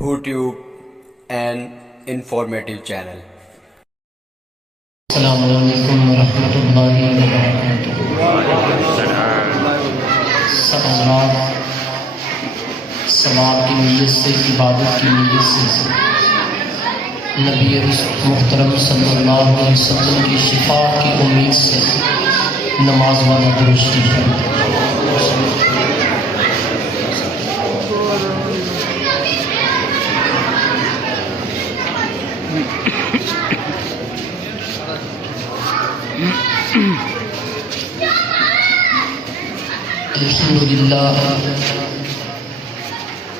YouTube, an informative channel. السلام علیکم ورحمۃ اللہ وبرکاتہ۔ سب حضرات ثواب کی نیت سے، عبادت کی نیت سے، نبی محترم صلی اللہ علیہ وسلم کی شفاعت کی امید سے نماز والا درست ہے۔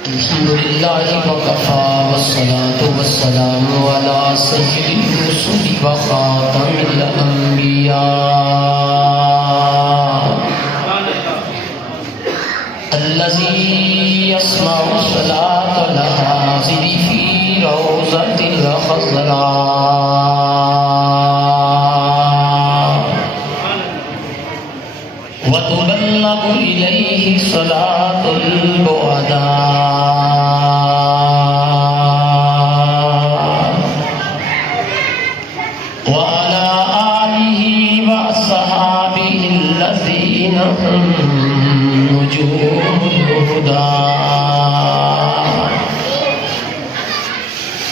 الحمدللہ وکفا والصلاة والسلام علی سید الرسل وخاتم الانبیاء الذی یسمع صلاة الحاضر فی روضۃ الخضراء وتبلغ الیہ صلاة البعداء نجوم الهدى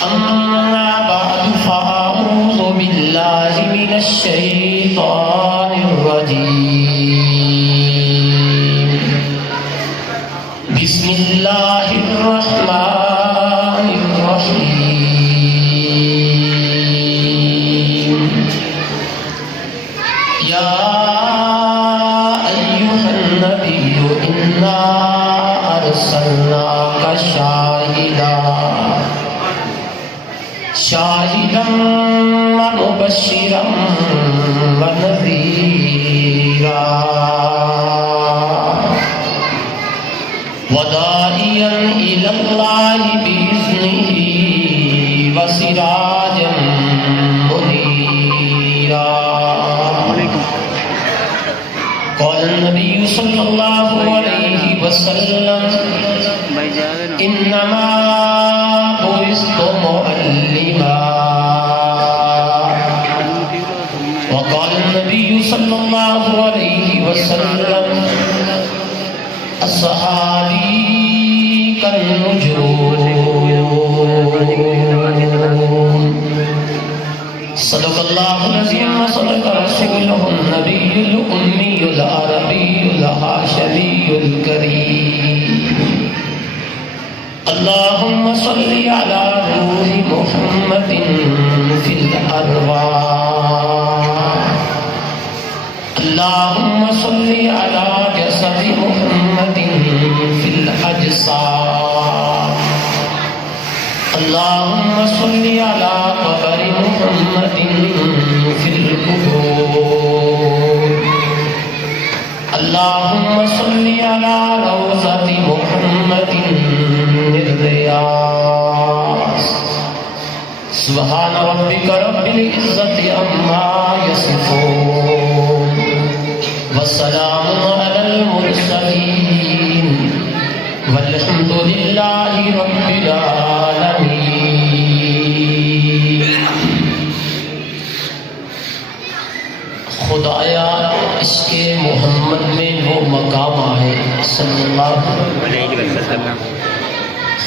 أما بعد فأعوذ بالله من الشيطان الرجيم بسم الله الرحمن الرحيم يا أرسلناك شاهدا ومبشرا ونذيرا وداعيا إلى الله بإذنه وسراجا منيرا قال النبي صلى الله عليه وسلم إنما بعثت معلما وقال النبي صلى الله عليه وسلم أصحابي كالنجوم صدق الله العظيم وصدق رسوله النبي الأمي العربي الهاشمي الكريم اللهم صل على روح محمد في الأرواح اللهم صل على جسد محمد في الأجساد اللهم صل على قبر محمد في القبور اللهم صل على روضة محمد الرياض سبحان ربك رب العزة عما يصفون والسلام على المرسلين والحمد لله رب العالمين۔ خدایا عشق محمد میں وہ مقام آئے صلی اللہ علیہ وسلم،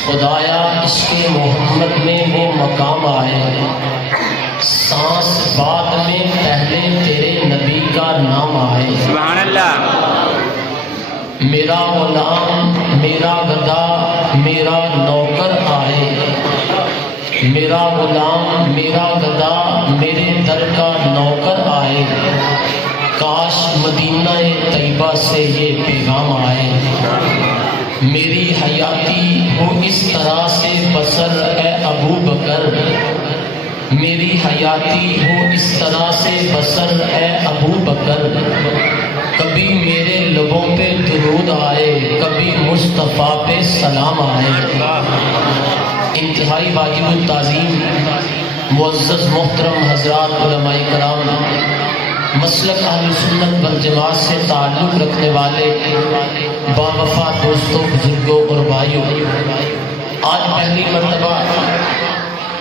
خدایا عشق محمد میں وہ مقام آئے سانس بعد میں پہلے تیرے نبی کا نام آئے۔ سبحان اللہ۔ میرا غلام میرا گدا میرا نوکر آئے، میرا غلام میرا گدا میرے در کا نوکر آئے، کاش مدینہ طیبہ سے یہ پیغام آئے۔ میری حیاتی ہو اس طرح سے بسر اے ابو بکر، میری حیاتی ہو اس طرح سے بسر اے ابو بکر، کبھی میرے لبوں پہ درود آئے کبھی مصطفیٰ پہ سلام آئے۔ انتہائی واجب التعظیم معزز محترم حضرات علماء کرام، مسلک اہل سنت والجماعت سے تعلق رکھنے والے باوفا دوستوں، بزرگوں اور بھائیوں، آج پہلی مرتبہ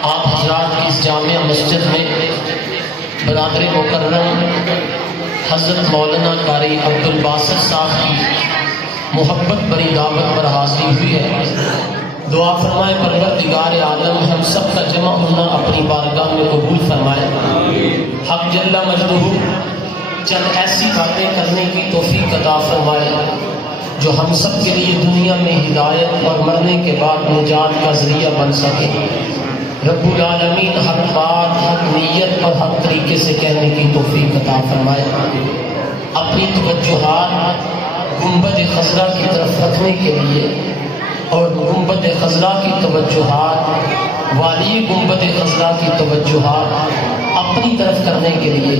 آپ حضرات کی اس جامع مسجد میں برادر مکرم حضرت مولانا قاری عبدالباسط صاحب کی محبت بری دعوت پر حاضری ہوئی ہے۔ دعا فرمائے پروردگار عالم ہم سب کا جمع ہونا اپنی بارگاہ میں قبول فرمائے۔ حق جل مجدہ چند ایسی باتیں کرنے کی توفیق عطا فرمائے جو ہم سب کے لیے دنیا میں ہدایت اور مرنے کے بعد نجات کا ذریعہ بن سکے۔ رب العالمین حق بات، حق نیت اور حق طریقے سے کہنے کی توفیق عطا فرمائے۔ اپنی توجہات گنبد خضرا کی طرف رکھنے کے لیے اور گنبد خضرا کی توجہات، والی گنبد خضرا کی توجہات اپنی طرف کرنے کے لیے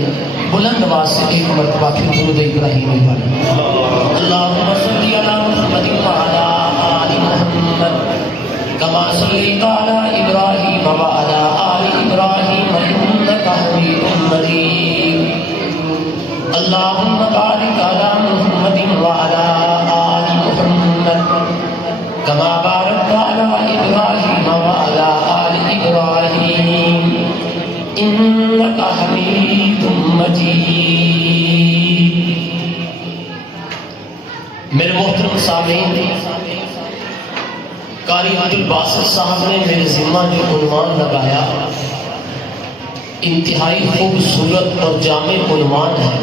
بلند آواز سے ایک مرتبہ پھر درود ابراہیمی پڑھیں۔ اللہم صلی علی محمد وعلی آل محمد کما صلیت علی ابراہیم وعلی آل ابراہیم انک حمید مجید۔ اللہم بارک علی محمد وعلی آل محمد کما بارکت علی ابراہیم وعلی آل ابراہیم انک حمید مجید۔ میرے محترم سامعین، قاری عبدالباسط صاحب نے میرے ذمہ جو عنوان لگایا انتہائی خوبصورت اور جامع عنوان ہے،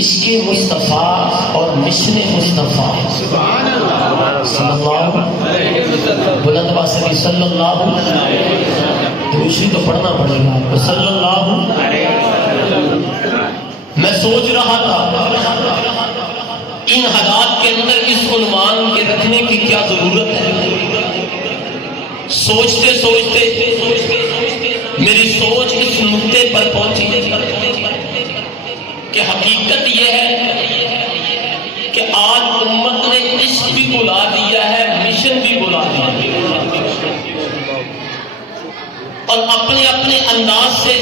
اس کے مصطفیٰ اور مشن مصطفیٰ صلی اللہ بلند آواز سے صلی اللہ دوسری تو پڑھنا پڑے گا آپ کو، صلی اللہ۔ میں سوچ رہا تھا ان حالات کے اندر اس عنوان کے رکھنے کی کیا ضرورت ہے۔ سوچتے سوچتے میری سوچ اس نقطے پر پہنچی کہ حقیقت یہ ہے کہ آج امت نے عشق بھی بلا دیا ہے، مشن بھی بلا دیا ہے، اور اپنے اپنے انداز سے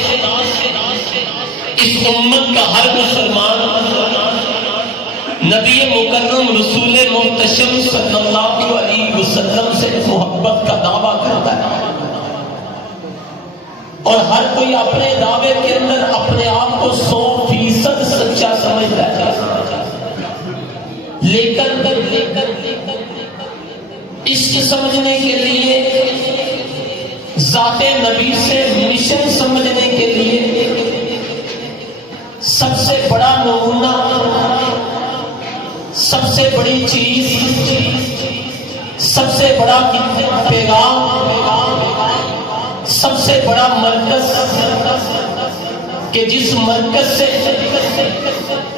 اس امت کا ہر مسلمان نبی مکرم رسول محتشم صلی اللہ علیہ وسلم سے محبت کا دعویٰ کرتا ہے، اور ہر کوئی اپنے دعوے کے اندر اپنے آپ کو 100% سچا سمجھتا ہے، لیکن عشق سمجھنے کے لیے، ذات نبی سے مشن سمجھنے کے لیے سب سے بڑا نمونہ، سب سے بڑی چیز، سب سے بڑا پیغام، سب سے بڑا مرکز کہ جس مرکز سے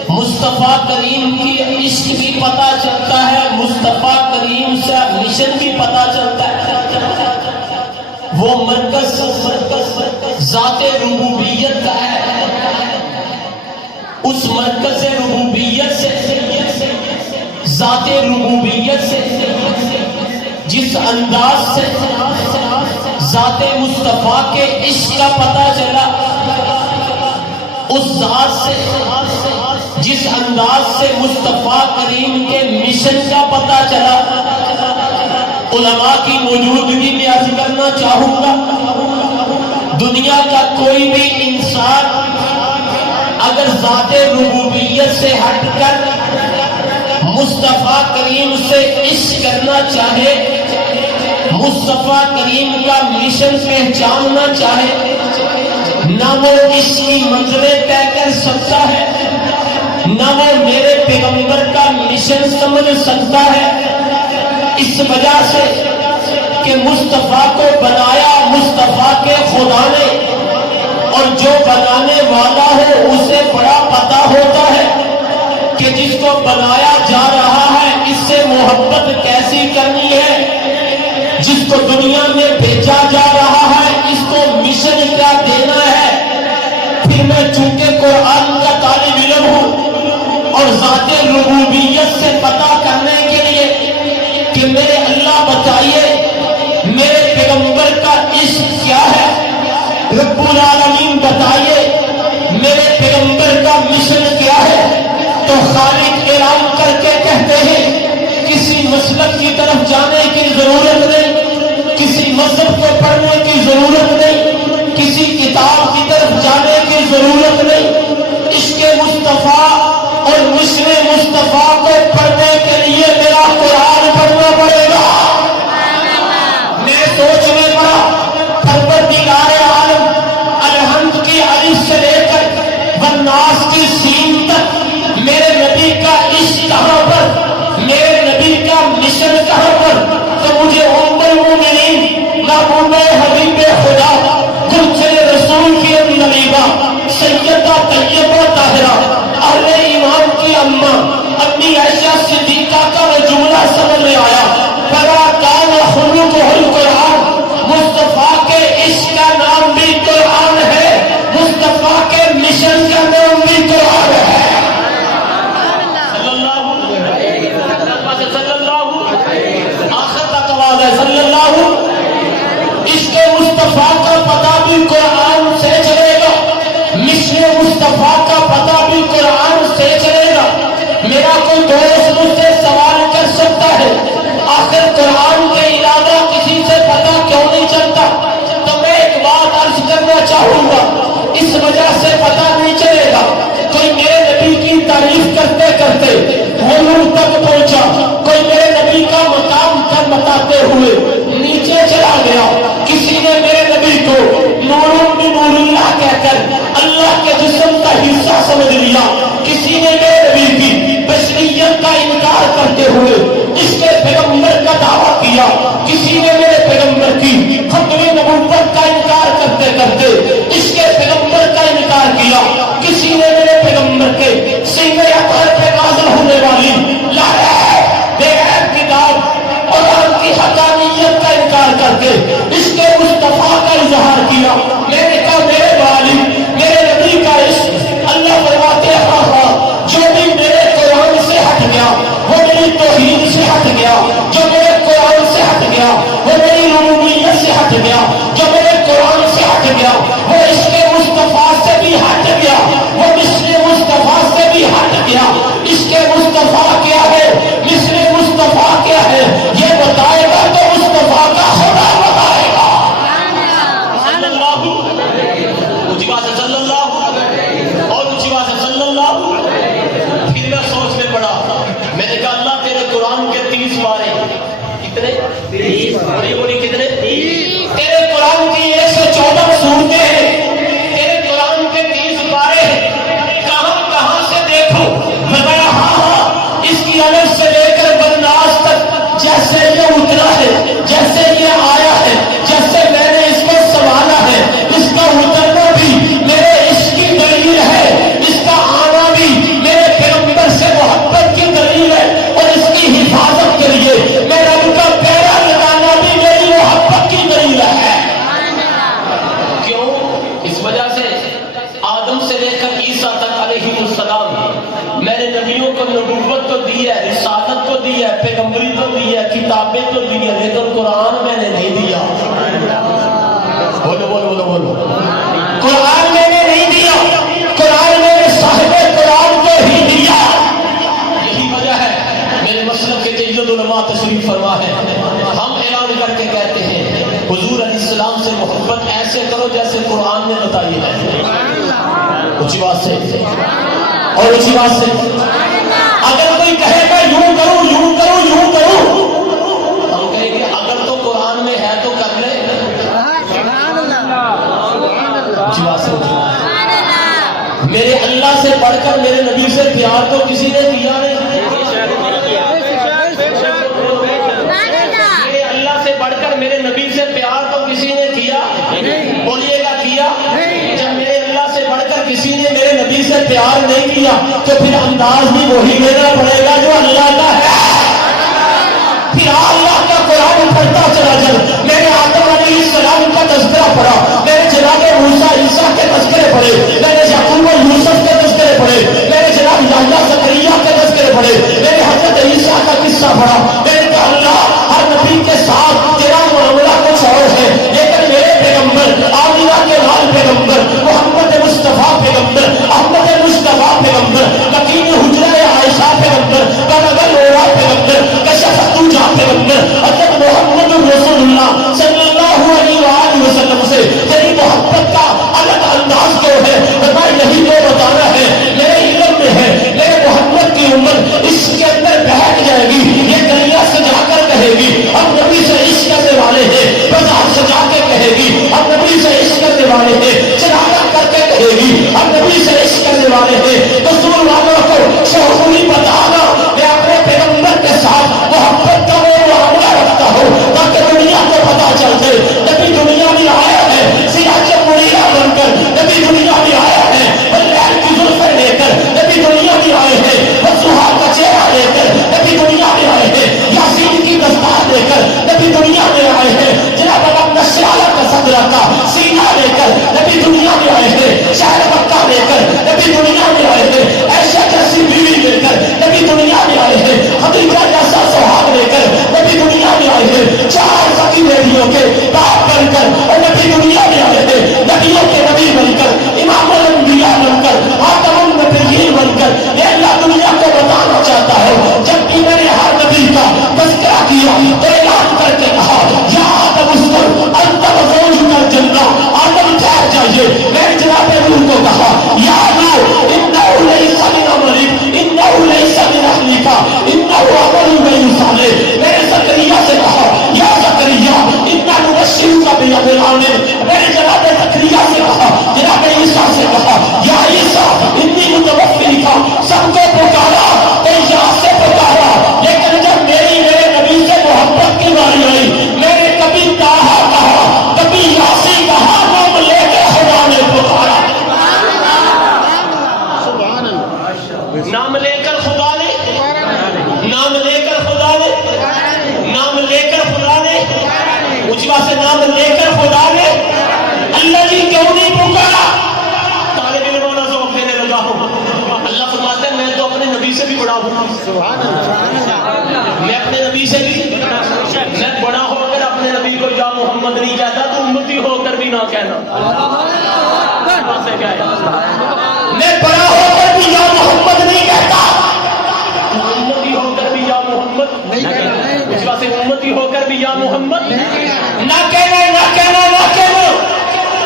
مصطفیٰ کریم کی عشق بھی پتہ چلتا ہے، مصطفیٰ کریم سے مشن بھی پتہ چلتا ہے، وہ مرکز ذات ربوبیت کا ہے۔ اس مرکز ربوبیت سے، ذات ربوبیت سے جس انداز سے ذات مصطفیٰ کے عشق کا پتہ چلا، اس ذات سے جس انداز سے مصطفیٰ کریم کے مشن کا پتہ چلا، علماء کی موجودگی میں عرض کرنا چاہوں گا، دنیا کا کوئی بھی انسان اگر ذات ربوبیت سے ہٹ کر مصطفیٰ کریم سے عشق کرنا چاہے، مصطفیٰ کریم کا مشن پہچاننا چاہے، نہ وہ اس کی منزلیں طے کر سکتا ہے، نہ وہ میرے پیغمبر کا مشن سمجھ سکتا ہے، اس وجہ سے کہ مصطفیٰ کو بنایا مصطفیٰ کے خدا نے، اور جو بنانے والا ہے اسے بڑا پتہ ہوتا ہے کہ جس کو بنایا جا رہا ہے اس سے محبت کیسی کرنی ہے، جس کو دنیا میں بھیجا جا رہا ہے اس کو مشن کیا دینا ہے۔ پھر میں چونکہ قرآن کا طالب علم ہوں اور ذات ربوبیت سے پتہ کرنے کے لیے کہ میرے اللہ بتائیے میرے پیغمبر کا عشق کیا ہے، رب العالمین بتائیے میرے پیغمبر کا مشن کیا ہے، تو خالق اعلان کر کے کہتے ہیں کسی مسلک کی طرف جانے کی ضرورت نہیں، عائشہ صدیقہ کا وہ جملہ سمجھ میں آیا، فلا کان خلقہ القرآن، مصطفیٰ کے عشق کا نام بھی قرآن ہے، مصطفیٰ کے مشن کا نام بھی قرآن ہے۔ صلی اللہ آخر تک آواز ہے، صلی اللہ۔ عشق مصطفیٰ کا پتہ بھی قرآن سے چلے گا، مشن مصطفیٰ کا پتہ بھی قرآن سے چلے گا۔ میرا کوئی دوست مجھ سے سوال کر سکتا ہے، آخر قرآن کے علاوہ کسی سے پتہ کیوں نہیں چلتا؟ تو میں ایک بات عرض کرنا چاہوں گا، اس وجہ سے پتہ نہیں چلے گا۔ کوئی میرے نبی کی تعریف کرتے کرتے غرور تک پہنچا، کوئی میرے نبی کا مقام کر بتاتے ہوئے نیچے چلا گیا، کسی نے میرے نبی کو نور من نور اللہ کہہ کر اللہ کے جسم کا حصہ سمجھ لیا، کسی نے میرے نبی کی بشریت کا انکار کرتے ہوئے اس کے پیغمبر کا دعویٰ کیا، کسی نے میرے پیغمبر کی ختم نبوت کا انکار کرتے کرتے اس کے پیغمبر کا انکار کیا، کسی نے میرے پیغمبر کے سینہ اطہر پہ نازل ہونے والی بے عیب کتاب قرآن کی حقانیت کا انکار کر کے اس کے مصطفیٰ کا اظہار کیا۔ میں نے کہا میرے والد میرے نبی کا عشق، اللہ فرماتے ہیں جو بھی میرے قرآن سے ہٹ گیا وہ میری توحید سے ہٹ گیا، جو میرے قرآن سے ہٹ گیا وہ میری ربوبیت سے ہٹ گیا، جو میرے قرآن سے ہٹ گیا وہ اس کے مصطفیٰ سے بھی ہٹ گیا، وہ مصر مصطفیٰ سے بھی ہٹ گیا۔ اس کے مصطفیٰ کیا ہے، مصر مصطفیٰ کیا ہے، یہ بتائے گا تو مصطفیٰ کا خدا بتائے گا۔ صلی اللہ اونچی بات ہے، صلی اللہ اور اونچی بات ہے، صلی اللہ۔ پھر میں سوچنے پڑا، میں نے کہا اللہ تیرے قرآن کے 30 پارے کتنے؟ 30 بولی بولی کتنے؟ 30۔ تیرے قرآن کی 114 سورتیں ہیں، تیرے قرآن کے 30 پارے کہاں کہاں سے دیکھو؟ فرمایا ہاں اس کی الف سے لے کر بناس تک جیسے یہ اترا ہے، جیسے یہ آیا ہے، جیسے میں نے اس کو سنبھالا ہے، اس کا اترنا بھی میرے عشق کی دلیل ہے، اس کا آنا بھی میرے پیغمبر سے محبت کی دلیل ہے، اور اس کی حفاظت کے لیے میرا ان کا پیرا لگانا بھی میری محبت کی دلیل ہے۔ کیوں؟ اس وجہ سے آدم سے لے کر عیسیٰ تک علیہ السلام میں نے نبیوں کو نبوت تو دی ہے، رسالت تو دی ہے، پیغمبری تو دی ہے، کتابیں تو دی ہے، لیکن قرآن میں نے نہیں دیا۔ بولو بولو بولو بولو، قرآن میں نے نہیں دیا، قرآن میں نے صاحب قرآن کو ہی دیا۔ یہی وجہ ہے میرے مسلک کے جید علماء تشریف فرما ہے، ہم اعلان کر کے کہتے ہیں حضور علیہ السلام سے محبت ایسے کرو جیسے قرآن نے بتائی ہے۔ اونچی بات سے اور اونچی بات سے، اگر کوئی کہے گا یوں کروں یوں کروں یوں کروں، ہم کہیں گے اگر تو قرآن میں ہے تو کر لے۔ اونچی بات سے، میرے اللہ سے بڑھ کر میرے نبی سے پیار تو کسی نے کیا نہیں، میرے اللہ سے بڑھ کر میرے نبی سے پیار تو کسی نے کیا؟ بولیے گا کیا؟ جب میرے اللہ سے بڑھ کر کسی نے میرے نبی سے پیار نہیں کیا تو پھر انداز بھی وہی لینا پڑے گا جو اللہ کا ہے۔ پھر اللہ کا قرآن پڑھتا چلا جب میں نے آدم علیہ السلام کا تذکرہ پڑھا، میں نے جناب موسیٰ عیسیٰ کے تذکرے پڑھے، میں نے یعقوب و یوسف کے تذکرے پڑھے، میں نے جناب یحییٰ زکریا کے تذکرے پڑھے، میں نے حضرت عیسیٰ کا قصہ پڑھا، میں نے کہا اللہ ہر نبی کے ساتھ تیرا معاملہ کچھ اور ہے، لیکن میرے پیغمبر آمینہ کے لال پیغمبر محمد مصطفیٰ پیغمبر احمد مصطفیٰ پیغمبر مکین حجرہ عائشہ پیغمبر بنگر اوڑا پیغمبر کشف توجہ پیغمبر حضرت محمد رسول اللہ صلی اللہ علیہ وآلہ وسلم سے تیری محبت کا الگ انداز کیوں ہے؟ فرمایا یہی تو بتانا ہے، میرے علم میں ہے، میرے محمد کی عمر اس کے اندر بیٹھ جائے گی، یہ دریا واسطے نام لے کر خدا نے اللہ جی کیوں نہیں پکارا؟ طالب علم والا ذوق دینے لگا ہوں. اللہ فرماتے ہیں میں تو اپنے نبی سے بھی بڑا ہوں. میں اپنے نبی سے بھی میں بڑا ہو کر اپنے نبی کو یا محمد نہیں کہتا تو امتی ہو کر بھی نہ کہنا. میں بڑا ہو کر بھی یا محمد نہیں کہتا، امتی ہو کر بھی یا محمد نہیں کہنا. اس واسطے امتی ہو کر بھی یا محمد نہ کہنا نہ کہنا نہ کہنا.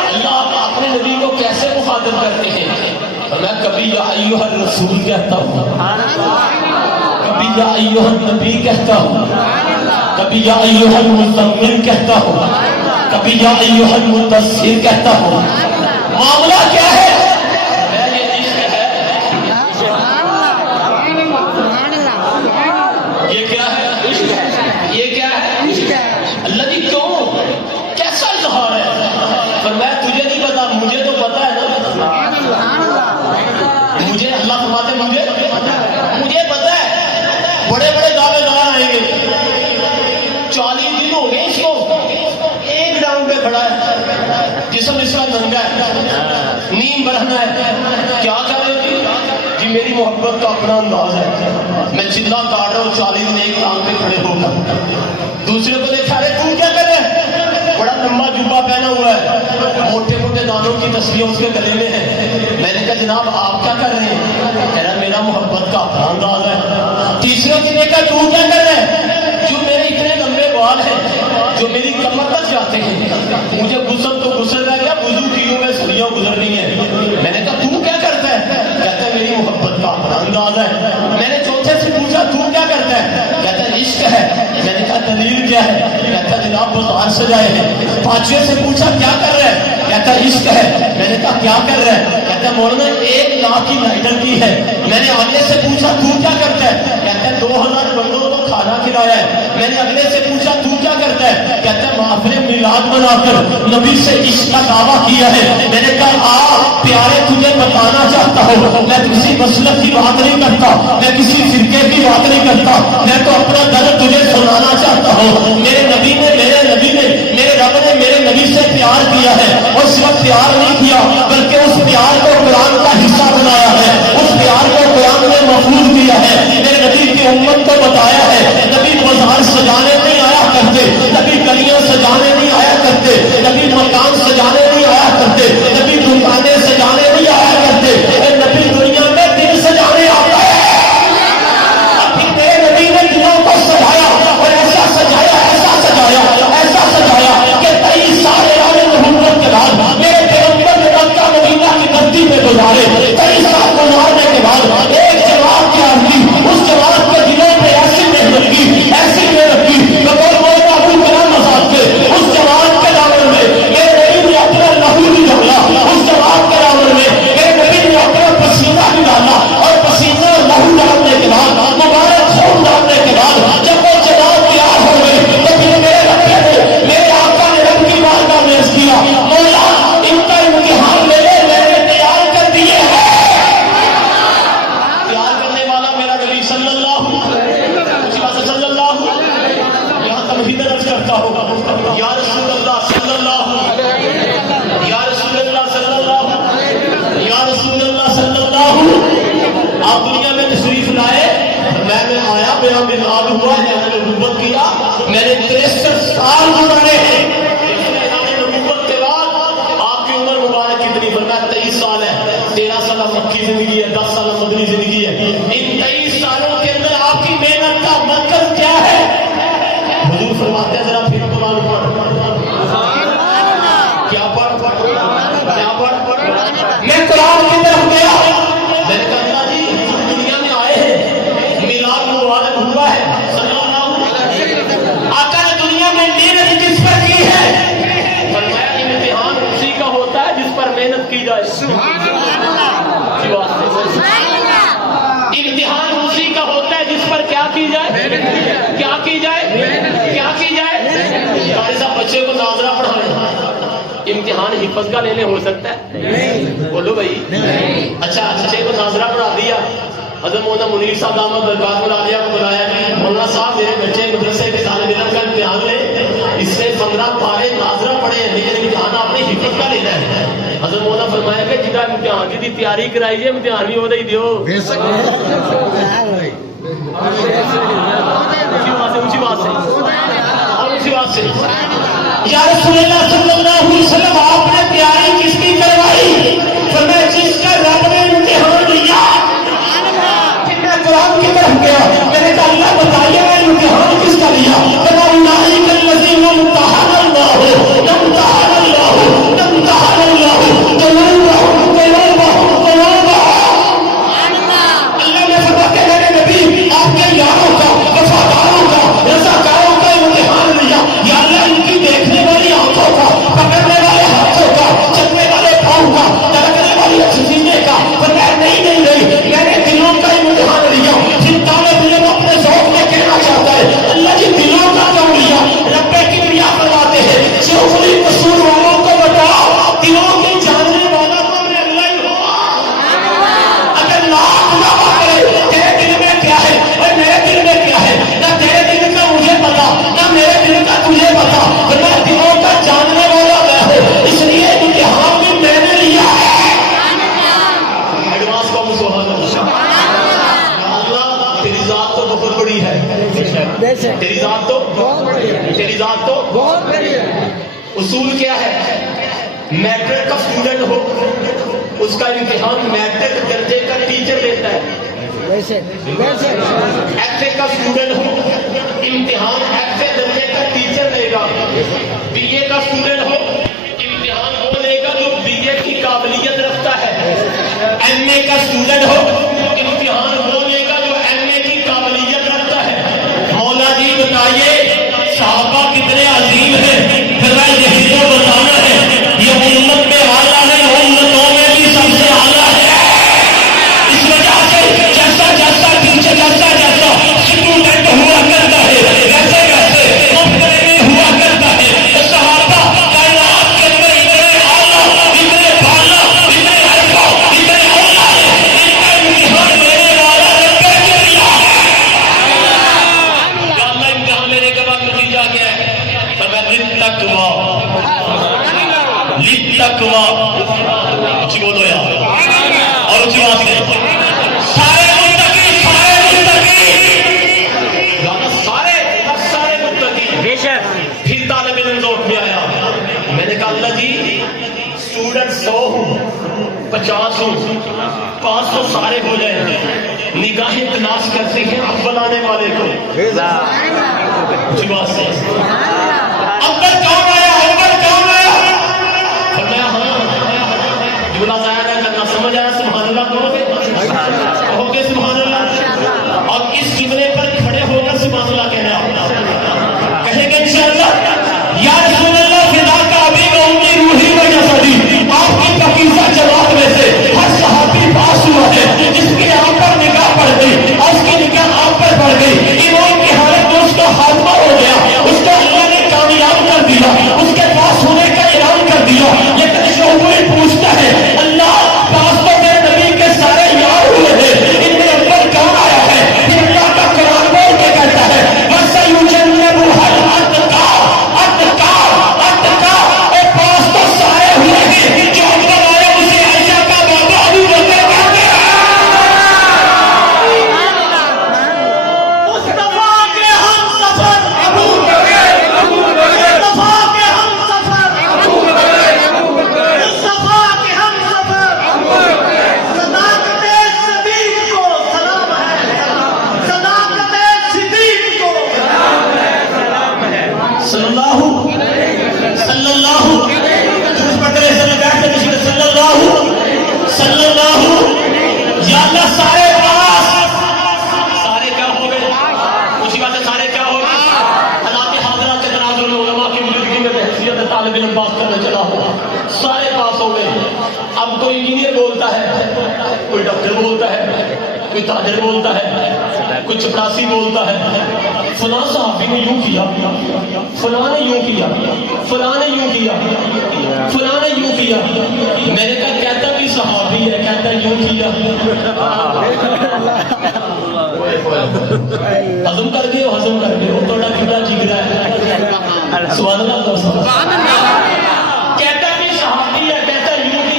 اللہ اپنے نبی کو کیسے مخاطب کرتے ہیں؟ میں کبھی یا ایھا الرسول کہتا ہوں، کبھی یا ایھا النبی کہتا ہوں، کبھی یا ایھا المزمل کہتا ہوں، کبھی یا ایھا المدثر کہتا ہوں. معاملہ کیا ہے؟ یہ کیا ہے؟ یہ کیا ہے؟ اللہ جی کیوں؟ کیسا اظہار ہے؟ پر میں تجھے نہیں پتا، مجھے تو پتا ہے نا. مجھے اللہ فرماتے مجھے پتا ہے. بڑے بڑے دعوے دار آئیں گے، 40 دن ہو گئے اس کو، ایک ڈاؤن پہ کھڑا ہے، جسم اس کا ننگا ہے، نیم برہنا ہے. کیا کرے جی میری محبت کا اپنا انداز ہے. میں چلا کاٹ رہا ہوں 40 دن ایک ٹانگ پہ کھڑے ہو کر. دوسرے کو دیکھا رہے تو کیا کرے؟ بڑا لمبا جبہ پہنا ہوا ہے، موٹے موٹے دانوں کی تصویر اس کے گلے میں ہے. میں نے کہا جناب آپ کیا کر رہے ہیں؟ کہہ رہا میرا محبت کا اپنا انداز ہے. تیسرے کو نے کہا تو کیا کر رہے ہیں؟ جو میرے اتنے لمبے بال ہیں جو میری کمر تک جاتے ہیں، مجھے غسل تو غسل رہ گیا، وضو کی ہوں میں سڑیاں گزرنی ہے. میں نے کہا تو کیا کرتا ہے؟ کہتا ہے میری محبت کا اپنا انداز ہے. میں نے چوتھے سے پوچھا تو کیا کرتا ہے؟ کہتا ہے عشق ہے. میں نے کہا دلیل کیا ہے؟ کہتا ہے جناب بازار سجائے ہیں. پانچویں سے پوچھا کیا کر رہا ہے؟ کہتا ہے عشق ہے. میں نے کہا کیا کر رہا ہے؟ کہتا ہے مولانا 1 لاکھ کی لائٹر کی ہے. میں نے اگلے سے پوچھا تو کیا کرتا ہے؟ کہتا ہے 2000 بندوں کو کھانا کھلایا ہے. میں نے اگلے سے پوچھا تو کیا کرتا ہے؟ کہتا ہے محفل میلاد بنا کر نبی سے عشق کا دعویٰ کیا ہے. میں نے کہا پیارے تجھے بتانا چاہتا ہوں، میں کسی مسلک کی بات نہیں کرتا، میں کسی فرقے کی بات نہیں کرتا، میں تو اپنا درد تجھے سنانا چاہتا ہوں. میرے نبی نے میرے رب نے میرے نبی سے پیار کیا ہے، اور صرف پیار نہیں کیا بلکہ اس پیار کو قرآن کا حصہ بنایا ہے، اس پیار کو قرآن میں محفوظ کیا ہے. میرے نبی کی امت کو بتایا ہے نبی بازار سجانے نہیں آیا کرتے، نبی گلیاں سجانے نہیں آیا کرتے، نبی مکان سجانے نہیں آیا کرتے، نبی دکانیں سجانے نہیں آیا کرتے، نبی دنیا میں دل سجانے آتا ہے. ابھی میرے نبی نے دلوں کو سجایا اور ایسا سجایا کہ 23 سال نبوت کے بعد میرے پیغمبر نے مکہ مدینہ کی دھرتی پہ گزارے. 23 سال گزارنے کے بعد ایک جماعت کی آدمی اس جماعت کے دلوں پہ ایسی محنت کی بطور مولانا ابو کلام آزاد کے اس جماعت کے دامن میں میرے نبی نے اپنا لہو بھی ڈالا. اس جماعت کے دامن میں میرے نبی نے اپنا پسینہ بھی ڈالا، اور پسینہ اور لہو ڈالنے کے بعد مبارک خون ڈالنے کے بعد جب وہ جماعت تیار ہو گئی تو پھر میرے رب نے میرے آقا نے رب کی بارگاہ میں عرض کیا مولا ان کا امتحان لے لے، میں نے تیار کر دیے ہیں. تیار کرنے والا میرا نبی صلی اللہ یہاں تمہید عرض کرتا ہوں یا رسول اللہ صلی اللہ، یا رسول اللہ صلی اللہ، یا رسول اللہ صلی اللہ. آپ دنیا میں تشریف لائے، میں آیا، میرا میلاد ہوا، میں نے نبوت کیا، میں نے 63 سال گزارے ہیں. نبوت کے بعد آپ کی عمر مبارک کتنی؟ فرمایا 23 سال ہے. 13 سال مکی زندگی ہے، 10 سال مدنی زندگی ہے. ان 23 سالوں کے اندر آپ کی محنت کا مرکز کیا ہے؟ حضور فرماتے ہیں ذرا پھر قرآن کیا پڑھ. میں قرآن کی طرف گیا، میں نے کہا اللہ جی دنیا میں آئے ہیں، میلاد مبارک ہوا ہے صلی اللہ علیہ وسلم، آقا نے دنیا میں محنت کس پر کی ہے؟ فرمایا امتحان اسی کا ہوتا ہے جس پر محنت کی جائے. امتحان اسی کا ہوتا ہے جس پر کیا کی جائے، کیا کی جائے، کیا کی جائے. قاری صاحب بچے کو ناظرہ پڑھائیں، امتحان حفظ کا لینے ہو سکتا ہے؟ بولو بھائی. اچھا بچے کو ناظرہ پڑھا دیا، حضرت مولانا منیر صاحب دامت برکات ملالیہ کو بلایا کہ مولانا صاحب میرے بچے مدرسے کے طالب علم کا امتحان لے، اس سے 15 پارے حضرت مولا فرمایا کہ جہاں امتحان کی تیاری کرائی ہے امتحان بھی وہی دیو اونچی بات سے یا رسول اللہ صلی اللہ علیہ وسلم آپ نے تیاری کس کی کروائی؟ فرمایا جس کا رب نے امتحان لیا. پھر میں قرآن کی طرف گیا, میں نے کہا اللہ بتائیے میں امتحان کس کا لیا؟ فرمایا اولئک الذین امتحن اللہ امتحن اللہ امتحن اللہ قلوبہم اللہ نے فرمایا کہ میرے نبی آپ کے یاروں کا وفاداروں کا رضاکاروں کا امتحان لیا. یا اللہ ان کی دیکھنے والی آنکھوں کا, پکڑنے والے ہاتھوں کا, چلنے والے پاؤں کا, تڑکنے والی سینے کا. فرمایا نہیں میں نے دلوں کا امتحان لیا. پھر طالب علم اپنے ذوق میں کہنا چاہتا ہے اللہ جی دلوں کا کیوں لیا؟ رب کبریا فرماتے ہیں چوکھلی قصور والوں کو بتاؤ دلوں کی جاننے والا تو میں اللہ ہی ہوں. اگر لاکھ دعویٰ کرے تیرے دل میں کیا ہے اور میرے دل میں کیا ہے, نہ تیرے دل کا مجھے پتا نہ میرے دل کا تجھے پتا. میں دلوں کا جاننے والا میں ہوں, اس لیے امتحان بھی میں نے لیا ہے. ایڈوانس کو سبحان اللہ. تیری ذات تو بہت بڑی ہے, تیری ذات تو بہت بڑی ہے. اصول کیا ہے؟ میٹرک کا اسٹوڈنٹ ہو اس کا امتحان میٹرک درجے کا ٹیچر لیتا ہے. ایف اے کا اسٹوڈنٹ ہو امتحان ایف اے درجے کا ٹیچر لے گا. بی اے کا اسٹوڈنٹ ہو امتحان وہ لے گا جو بی اے کی قابلیت رکھتا ہے. ایم اے کا اسٹوڈنٹ ہو امتحان وہ لے گا جو ایم اے کی قابلیت رکھتا ہے. مولا جی بتائیے صحابہ کتنے عظیم ہیں؟ پھر میں یہی تو بتانا ہے یہ امت میں اعلیٰ ہے, امتوں میں بھی سب سے اعلیٰ ہے. اس وجہ سے جیسا ٹیچر جیسا اسٹوڈنٹ ہوا کرتا ہے ویسے مختلف میں ہوا کرتا ہے. صحابہ کائنات کے اندر اتنے اعلیٰ اتنے بالا اتنے عرفہ اتنے اولا ہے, ان کا امتحان لینے والا رب کبریا ہے. یا اللہ امتحان لینے کے بعد نتیجہ کیا ہے؟ للتقویٰ اچھی بولو یار اور اچھی بات ہے سارے متقی بے شک. پھر طالب علم ذوق میں آیا, میں نے کہا اللہ جی اسٹوڈنٹ 100 ہوں 50 ہوں 500 سارے ہو جائیں نگاہیں تلاش کرتے ہیں اول آنے والے کو. اچھی بات سے اول کون آیا فرمایا ہاں جملہ ضائع نہ کرنا. سمجھ آیا سبحان اللہ کہو گے سبحان اللہ, اور اس جملے پر کھڑے ہو کر سبحان اللہ کہنا کہیں گے انشاءاللہ. یا رسول اللہ فدا کا ابھی قومی روحی و جسدی, آپ کی پاکیزہ جواب میں سے ہر صحابی پاس ہوا ہے جس کی آپ پر نگاہ پڑ گئی اور اس کی نگاہ آپ پر پڑ گئی. ایمان کی حالت میں اس کا خاتمہ ہو گیا, اس کو اللہ نے کامیاب کر دیا, اس کے پاس ہونے کا اعلان کر دیا. لیکن شعور پوچھتا ہے اللہ پاس تو میرے نبی کے سارے یار ہوئے ہیں, ان میں اول کون آیا ہے؟ پھر اللہ کا قرآن بول کے کہتا ہے وَسَيُجَنَّبُهَا الْأَتْقَى اور پاس تو سارے ہوئے ہیں, جو اول آیا اسے عائشہ کا بابا ابو بکر کہتے ہیں. مصطفیٰ کے ہم سفر ابو بکر, مصطفیٰ کے ہم سفر ابو بکر, مصطفیٰ کے ہم سفر ابو بکر. صداقت صدیق کو سلام ہے, صداقت صدیق کو سلام ہے. صلی اللہ یا اللہ سارے پاس سارے کیا ہو گئے؟ اسی بات ہے سارے کیا ہو گئے؟ حالات حاضرہ کے تناظر میں علماء کی موجودگی میں بحیثیت طالب علم بات کرنا چلا ہوا, سارے پاس ہو گئے. اب کوئی انجینئر بولتا ہے, کوئی ڈاکٹر بولتا ہے, کوئی تاجر بولتا ہے, کوئی چپڑاسی بولتا ہے فلاں صحابی نے یوں کیا, فلاں نے یوں کیا, فلاں نے یوں کیا, فلاں نے یوں کیا. میں نے کہا کہتا بھی صحابی ہے, کہتا یوں کیا. ہضم کر گئے ہو تھوڑا کھڑا جگرا ہے. سبحان اللہ. کہتا بھی صحابی ہے, کہتا یوں کیا.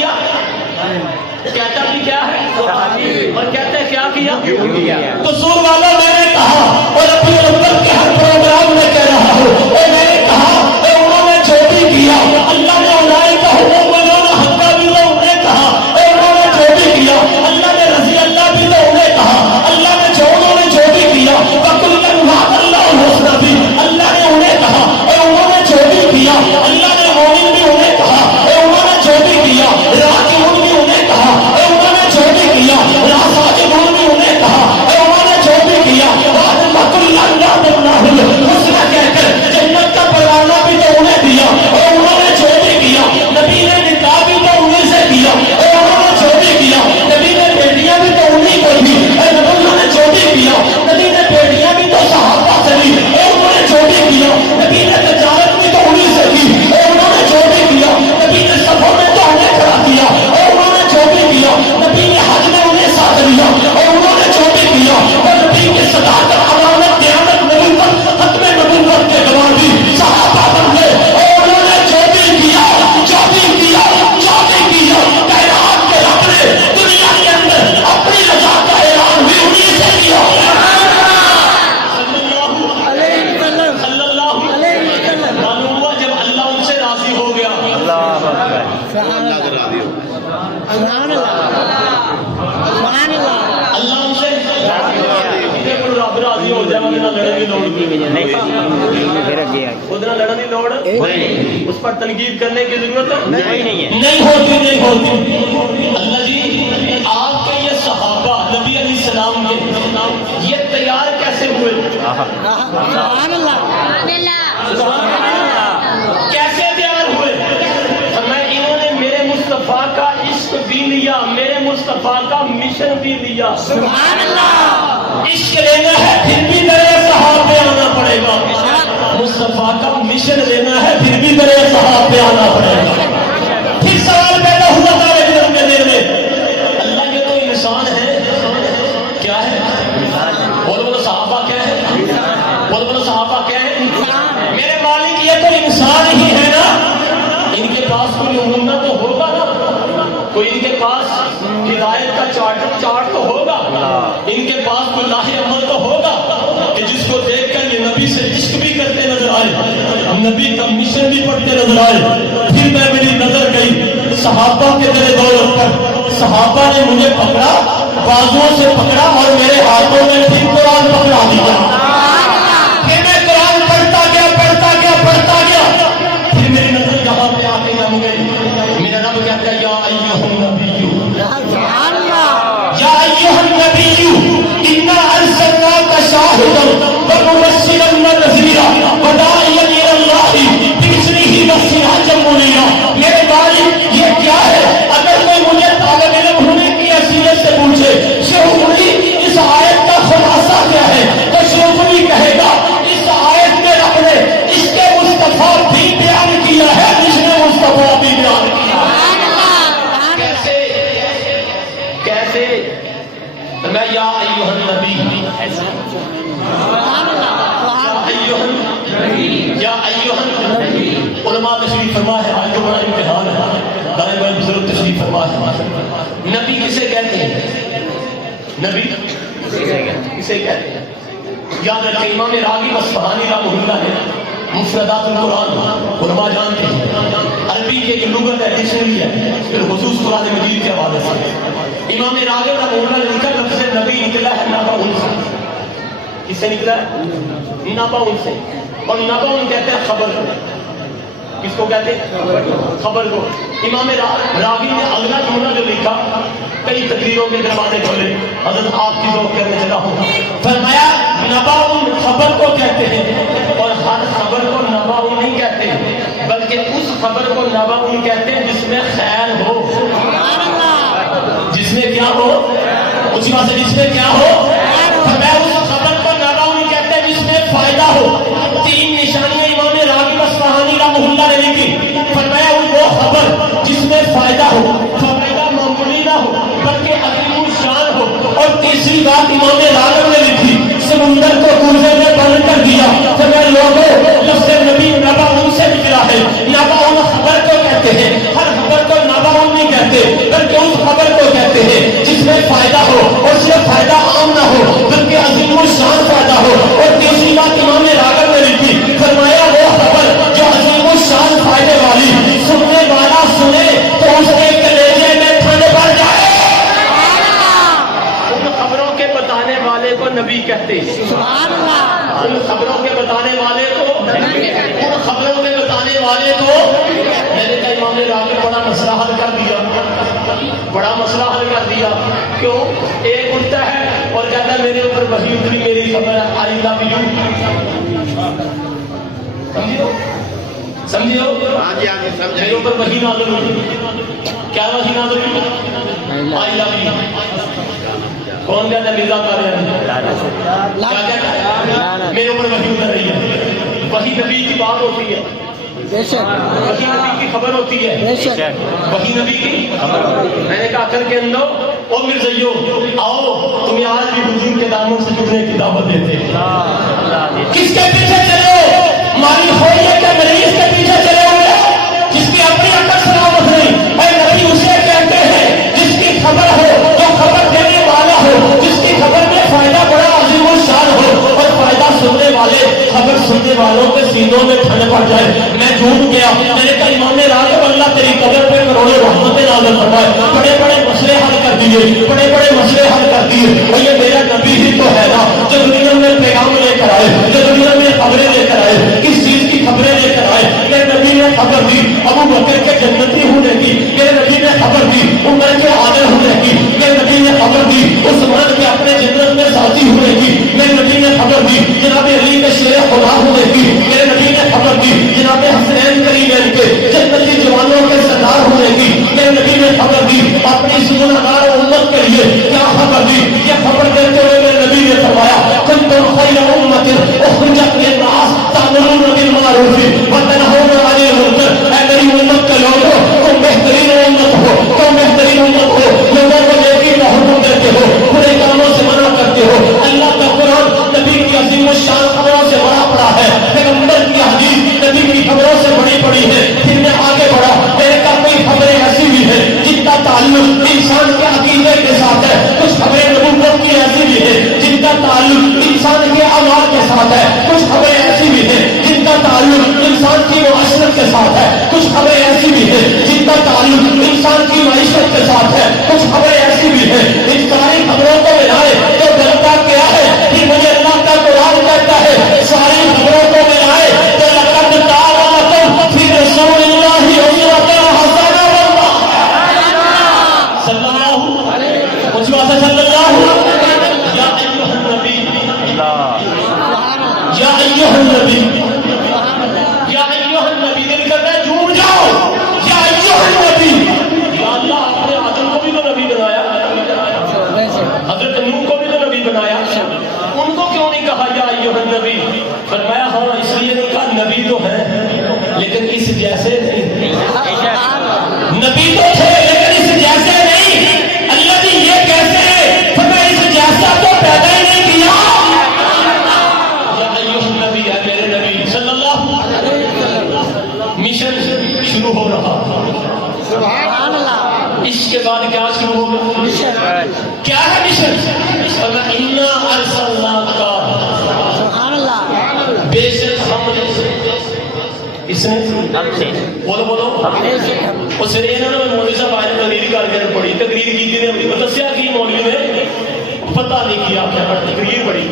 کیا؟ قصور والا میں نے کہا اور اپنی امت کے ہر پروگرام میں کہہ رہا ہوں، اور میں نے کہا اے انہوں نے جو بھی کیا اللہ نے انہیں کا حکم بنانا حقہ بھی تو انہیں کہا، اے انہوں نے جو بھی کیا اللہ نے رضی اللہ بھی تو انہیں کہا، اللہ نے جو بھی کیا وَكُلًّا وَعَدَ اللَّهُ الْحُسْنَىٰ بھی اللہ نے انہیں کہا، اے انہوں نے جو بھی کیا اللہ نے مومن بھی انہیں کہا، اے انہوں نے جو بھی کیا راکعون بھی انہیں کہا، اے انہوں نے جو بھی کیا ساجدون بھی انہیں کہا، اے انہوں نے جو بھی کیا وَكُلًّا وَعَدَ اللَّهُ الْحُسْنَىٰ کہہ کر جنت کا پروانہ بھی تو انہیں دیا، اے انہوں نے جو بھی کیا نبی نے نکاح بھی تو انہیں سے کیا، اے انہوں نے جو بھی کیا نبی نے بیٹیاں بھی تو انہیں کو دی، اے انہوں نے جو بھی کیا نبی نے بیٹیاں بھی تو صحابہ سے لی، اے انہوں نے جو بھی کیا نبی نے تجارت بھی تو انہیں سے کی، اے انہوں نے جو بھی کیا نبی نے سفر میں تو انہیں کھڑا کیا، اے انہوں نے جو بھی کیا نبی نے حج میں انہیں ساتھ لیا، اے انہوں نے جو بھی کیا اور نبی کے صداقت امانت دیانت نبوت ختم نبوت کے گواہ بھی صحابہ بن گئے، اے انہوں نے جو بھی کیا کائنات کے رب نے دنیا کے اندر اپنی رضا کا اعلان بھی انہیں سے کیا۔ معلوم ہوا جب اللہ ان سے راضی ہو گیا، اللہ ان سے رب راضی ہو جائے لڑنے کی لوڑ ادھر لڑنے کی لوڑ اس پر تنقید کرنے کی ضرورت نہیں ہوتی۔ اللہ جی آپ کے یہ صحابہ نبی علیہ السلام کے یہ تیار کیسے ہوئے؟ کیسے تیار ہوئے؟ میں انہوں نے میرے مصطفیٰ کا عشق بھی لیا، میرے مصطفیٰ کا مشن بھی لیا۔ سبحان اللہ، عشق لینا ہے پھر بھی میرے صحابہ پہ آنا پڑے گا، مصطفیٰ کا مشن لینا ہے پھر بھی میرے صحابہ پہ آنا پڑے گا۔ پھر سوال پیدا ہوا تھا ایک کے دل میں، اللہ یہ تو انسان ہے، کیا ہے؟ بولو صحابہ کیا ہے؟ بولو صحابہ کیا ہے؟ میرے مالک یہ تو انسان ہی ہے نا، ان کے پاس کوئی نمونہ تو ہوگا نا، کوئی ان کے پاس ہدایت کا چارٹ تو ہوگا، ان کے پاس کوئی لاہ عمل تو ہوگا کہ جس کو دیکھ کر یہ نبی سے عشق بھی کرتے نظر آئے، نبی کا مشن بھی پڑھتے نظر آئے۔ پھر میں میری نظر گئی صحابہ کے میرے دور پر، صحابہ نے مجھے پکڑا، بازوؤں سے پکڑا اور میرے ہاتھوں میں پھر قرآن پکڑا دیا، پھر میں قرآن پڑھتا گیا، پھر میری نظر یہاں پہ آ کے جم گئی، میرا رب کہتا ہے یا ایھا النبی انا ارسلناک شاہدا ومبشرا ونذیرا وداعیا الی اللہ باذنہ وسراجا منیرا۔ میرے مالک یہ کیا ہے؟ اگر کوئی مجھے طالب علم ہونے کی حیثیت سے پوچھے شیخ علی اس آیت کا خلاصہ کیا ہے، تو شیخ علی کہے گا اس آیت میں رب نے اس کے مصطفیٰ بھی بیان کیا ہے، جس نے مصطفیٰ بھی بیان کیا۔ کیسے میں یا ایھا النبی یا ایھا النبی، علماء تشریف فرما ہے، آج تو بڑا امتحان ہے، دائیں بائیں بزرگ تشریف فرما ہے، نبی کسے کہتے ہیں؟ نبی کسے کہتے ہیں؟ یاد رکھیں امام راغب اصفہانی رحمہ اللہ ہے، مفردات القرآن علماء جانتے ہیں، عربی کی ایک لغت ہے، ڈکشنری ہے، پھر خصوص قرآن مجید کے حوالے سے امام راغب رحمہ اللہ نے لکھا لفظ نبی نکلا ہے نبأ سے، کس سے نکلا ہے؟ نبأ سے، اور نبأ کہتے ہیں خبر کو، کس کو کہتے ہیں؟ خبر کو۔ امام راغب نے اگلا جملہ جو لکھا، کئی تقریروں کے دروازے کھولے، حضرت آپ کی ذوق کرنے چلا ہوں، فرمایا نبأ خبر کو کہتے ہیں، اور ہر خبر کو نبأ نہیں کہتے، بلکہ اس خبر کو نبأ کہتے ہیں جس میں خیر ہو، جس میں کیا ہو، اسی بات سے جس میں کیا ہو، فرمایا اس خبر کو نبأ کہتے ہیں جس میں فائدہ ہو۔ تین نشانیاں امام راغب اصفہانی رحمہ اللہ نے لکھی، فرمایا وہ خبر جس میں فائدہ ہو، فائدہ معمولی نہ ہو بلکہ عظیم الشان ہو، اور تیسری بات امام راغب نے لکھی، سمندر کو کوزے میں بند کر دیا، فرمایا لوگوں لفظ نبی نبأ سے نکلا ہے، نبأ خبر کو کہتے ہیں، ہر خبر کو نبأ نہیں کہتے بلکہ اس خبر کو کہتے ہیں جس جس میں فائدہ ہو اور صرف فائدہ عام نہ ہو بلکہ عظیم الشان فائدہ ہو. اور تیسری بات امام راغب نے لکھی فرمایا وہ خبر جو عظیم الشان فائدے والی سننے والا سنے تو اس کے کلیجے میں ٹھنڈ بڑھ جائے. ان خبروں کے بتانے والے کو نبی کہتے ہیں. ان خبروں کے بتانے والے کو ان خبروں کے بتانے والے کو میں نے کہا امام راغب بڑا مسئلہ حل کر دیا. بڑا مسئلہ حل کر دیا. کیوں؟ ایک اٹھتا ہے اور کہتا ہے میرے اوپر وحی اتری میری خبر ہے آئی لو یو. سمجھے ہو؟ میرے اوپر وحی نازل ہوئی. کیا وحی نازل ہوئی؟ آئی لو یو. کون کہتا ہے مرزا قادیانی؟ کیا کہتا ہے؟ میرے اوپر وحی اتر رہی ہے. وحی نبی کی بات ہوتی ہے. وحی نبی کی خبر ہوتی ہے. وحی نبی کی میں نے کہا کر کے اندر او مرزائیو آؤ تمہیں آج بھی حضور کے دامن سے جھکنے کی دعوت دیتے ہیں. کس کے پیچھے چلے ہو؟ مالی ہوئی ہے کہ مریض کے پیچھے چلے ہوئے جس کی اپنی عقل سلامت نہیں. اے نبی اسے کہتے ہیں جس کی خبر ہو جو خبر دینے والا ہو جس کی خبر میں فائدہ بڑا عظیم الشان ہو اور فائدہ سننے والے خبر سننے والوں کے سینوں میں ٹھنڈ پڑ جائے. میں جھوٹ گیا. میں نے کہا امام راغب اللہ تیری قبر پہ کروڑوں رحمتیں نازل فرمائے. بڑے بڑے مسئلے حل کر دیے. بڑے بڑے مسئلے حل کر دیے. اور یہ میرا نبی ہی تو ہے نا جو دنیا میں پیغام لے کر آئے جو دنیا میں خبریں لے کر آئے. کس چیز کی خبریں لے کر آئے؟ میرے نبی نے خبر دی ابو بکر کے جنتی ہونے کی. میرے نبی نے خبر دی عمر کے عادل ہونے کی. میرے نبی نے خبر دی عثمان کے اپنے جنت میں ساتھی ہونے کی. میرے نبی نے خبر دی جناب علی کے شیر خدا ہونے کی. میرے نبی نے خبر دی جناب حسنین کریمین کے جنتی جوانوں کے سردار ہونے کی. میرے نبی نے خبر دی اپنی سنگار امت کے لیے. کیا خبر دی؟ یہ خبر دیتے ہوئے میرے نبی نے فرمایا کنتم خیر امت اخرجت للناس تأمرون بالمعروف وتنهون عن المنکر. اے میری امت کے لوگوں تم بہترین امت ہو. تم بہترین امت ہو. لوگوں کو نیکی کا حکم دیتے ہو برے کاموں سے منع کرتے ہو. اللہ کا قرآن نبی کی عظیم الشان خبروں سے بڑا پڑا ہے. پیغمبر کی حدیث نبی کی خبروں سے بڑی پڑی ہے. پھر میں آگے بڑھا. میرے کا کوئی خبریں ایسی بھی ہیں جن کا تعلق انسان کے عقیدے کے ساتھ ہے. کچھ خبریں نبوت کی ایسی بھی ہیں جن کا تعلق انسان کے اعمال کے ساتھ ہے. کچھ خبریں ایسی بھی ہیں جن کا تعلق انسان کی معاشرت کے ساتھ ہے. کچھ خبریں ایسی بھی ہیں جن کا تعلق انسان کی معیشت کے ساتھ ہے. کچھ خبریں ایسی بھی ہیں. ان ساری خبروں کو ملائے تو بنتا کیا ہے کہ مجھے اللہ کا قرآن کہتا ہے ساری خبروں کو ملائے تو لقد کان لکم فی رسول اللہ اسوۃ حسنہ صلی اللہ علیہ وسلم. صلی اللہ یا ایھا النبی یا ایھا النبی یا ایھا النبی. دل کرتا ہے جھوم جاؤ. یا ایھا النبی. یا اللہ اپنے آدم کو بھی تو نبی بنایا. حضرت نوح کو بھی تو نبی بنایا. ان کو کیوں نہیں کہا یا ایھا النبی؟ فرمایا ہاں اس لیے نہیں کہا نبی تو ہیں لیکن اس جیسے نہیں. نبی تو تھے لیکن اس جیسے نہیں. اللہ جی یہ کیسے ہے؟ فرمایا اس جیسا تو پیدا ہی نہیں کیا. یا ایھا النبی ہے میرے نبی صلی اللہ علیہ وسلم. مشن شروع ہو رہا. سبحان اللہ. اس کے بعد کیا شروع ہوگا؟ کیا ہے مشن؟ اِنَّا أَرْسَلْنَاكَ. بے شک ہم نے اس نے بولو بولو اس نے انہوں نے مولوی صاحب آج تقریر کر کے پڑھی. تقریر کی تھی نے بتسیا کی مولوی نے پتہ نہیں کیا کیا تقریر پڑھی.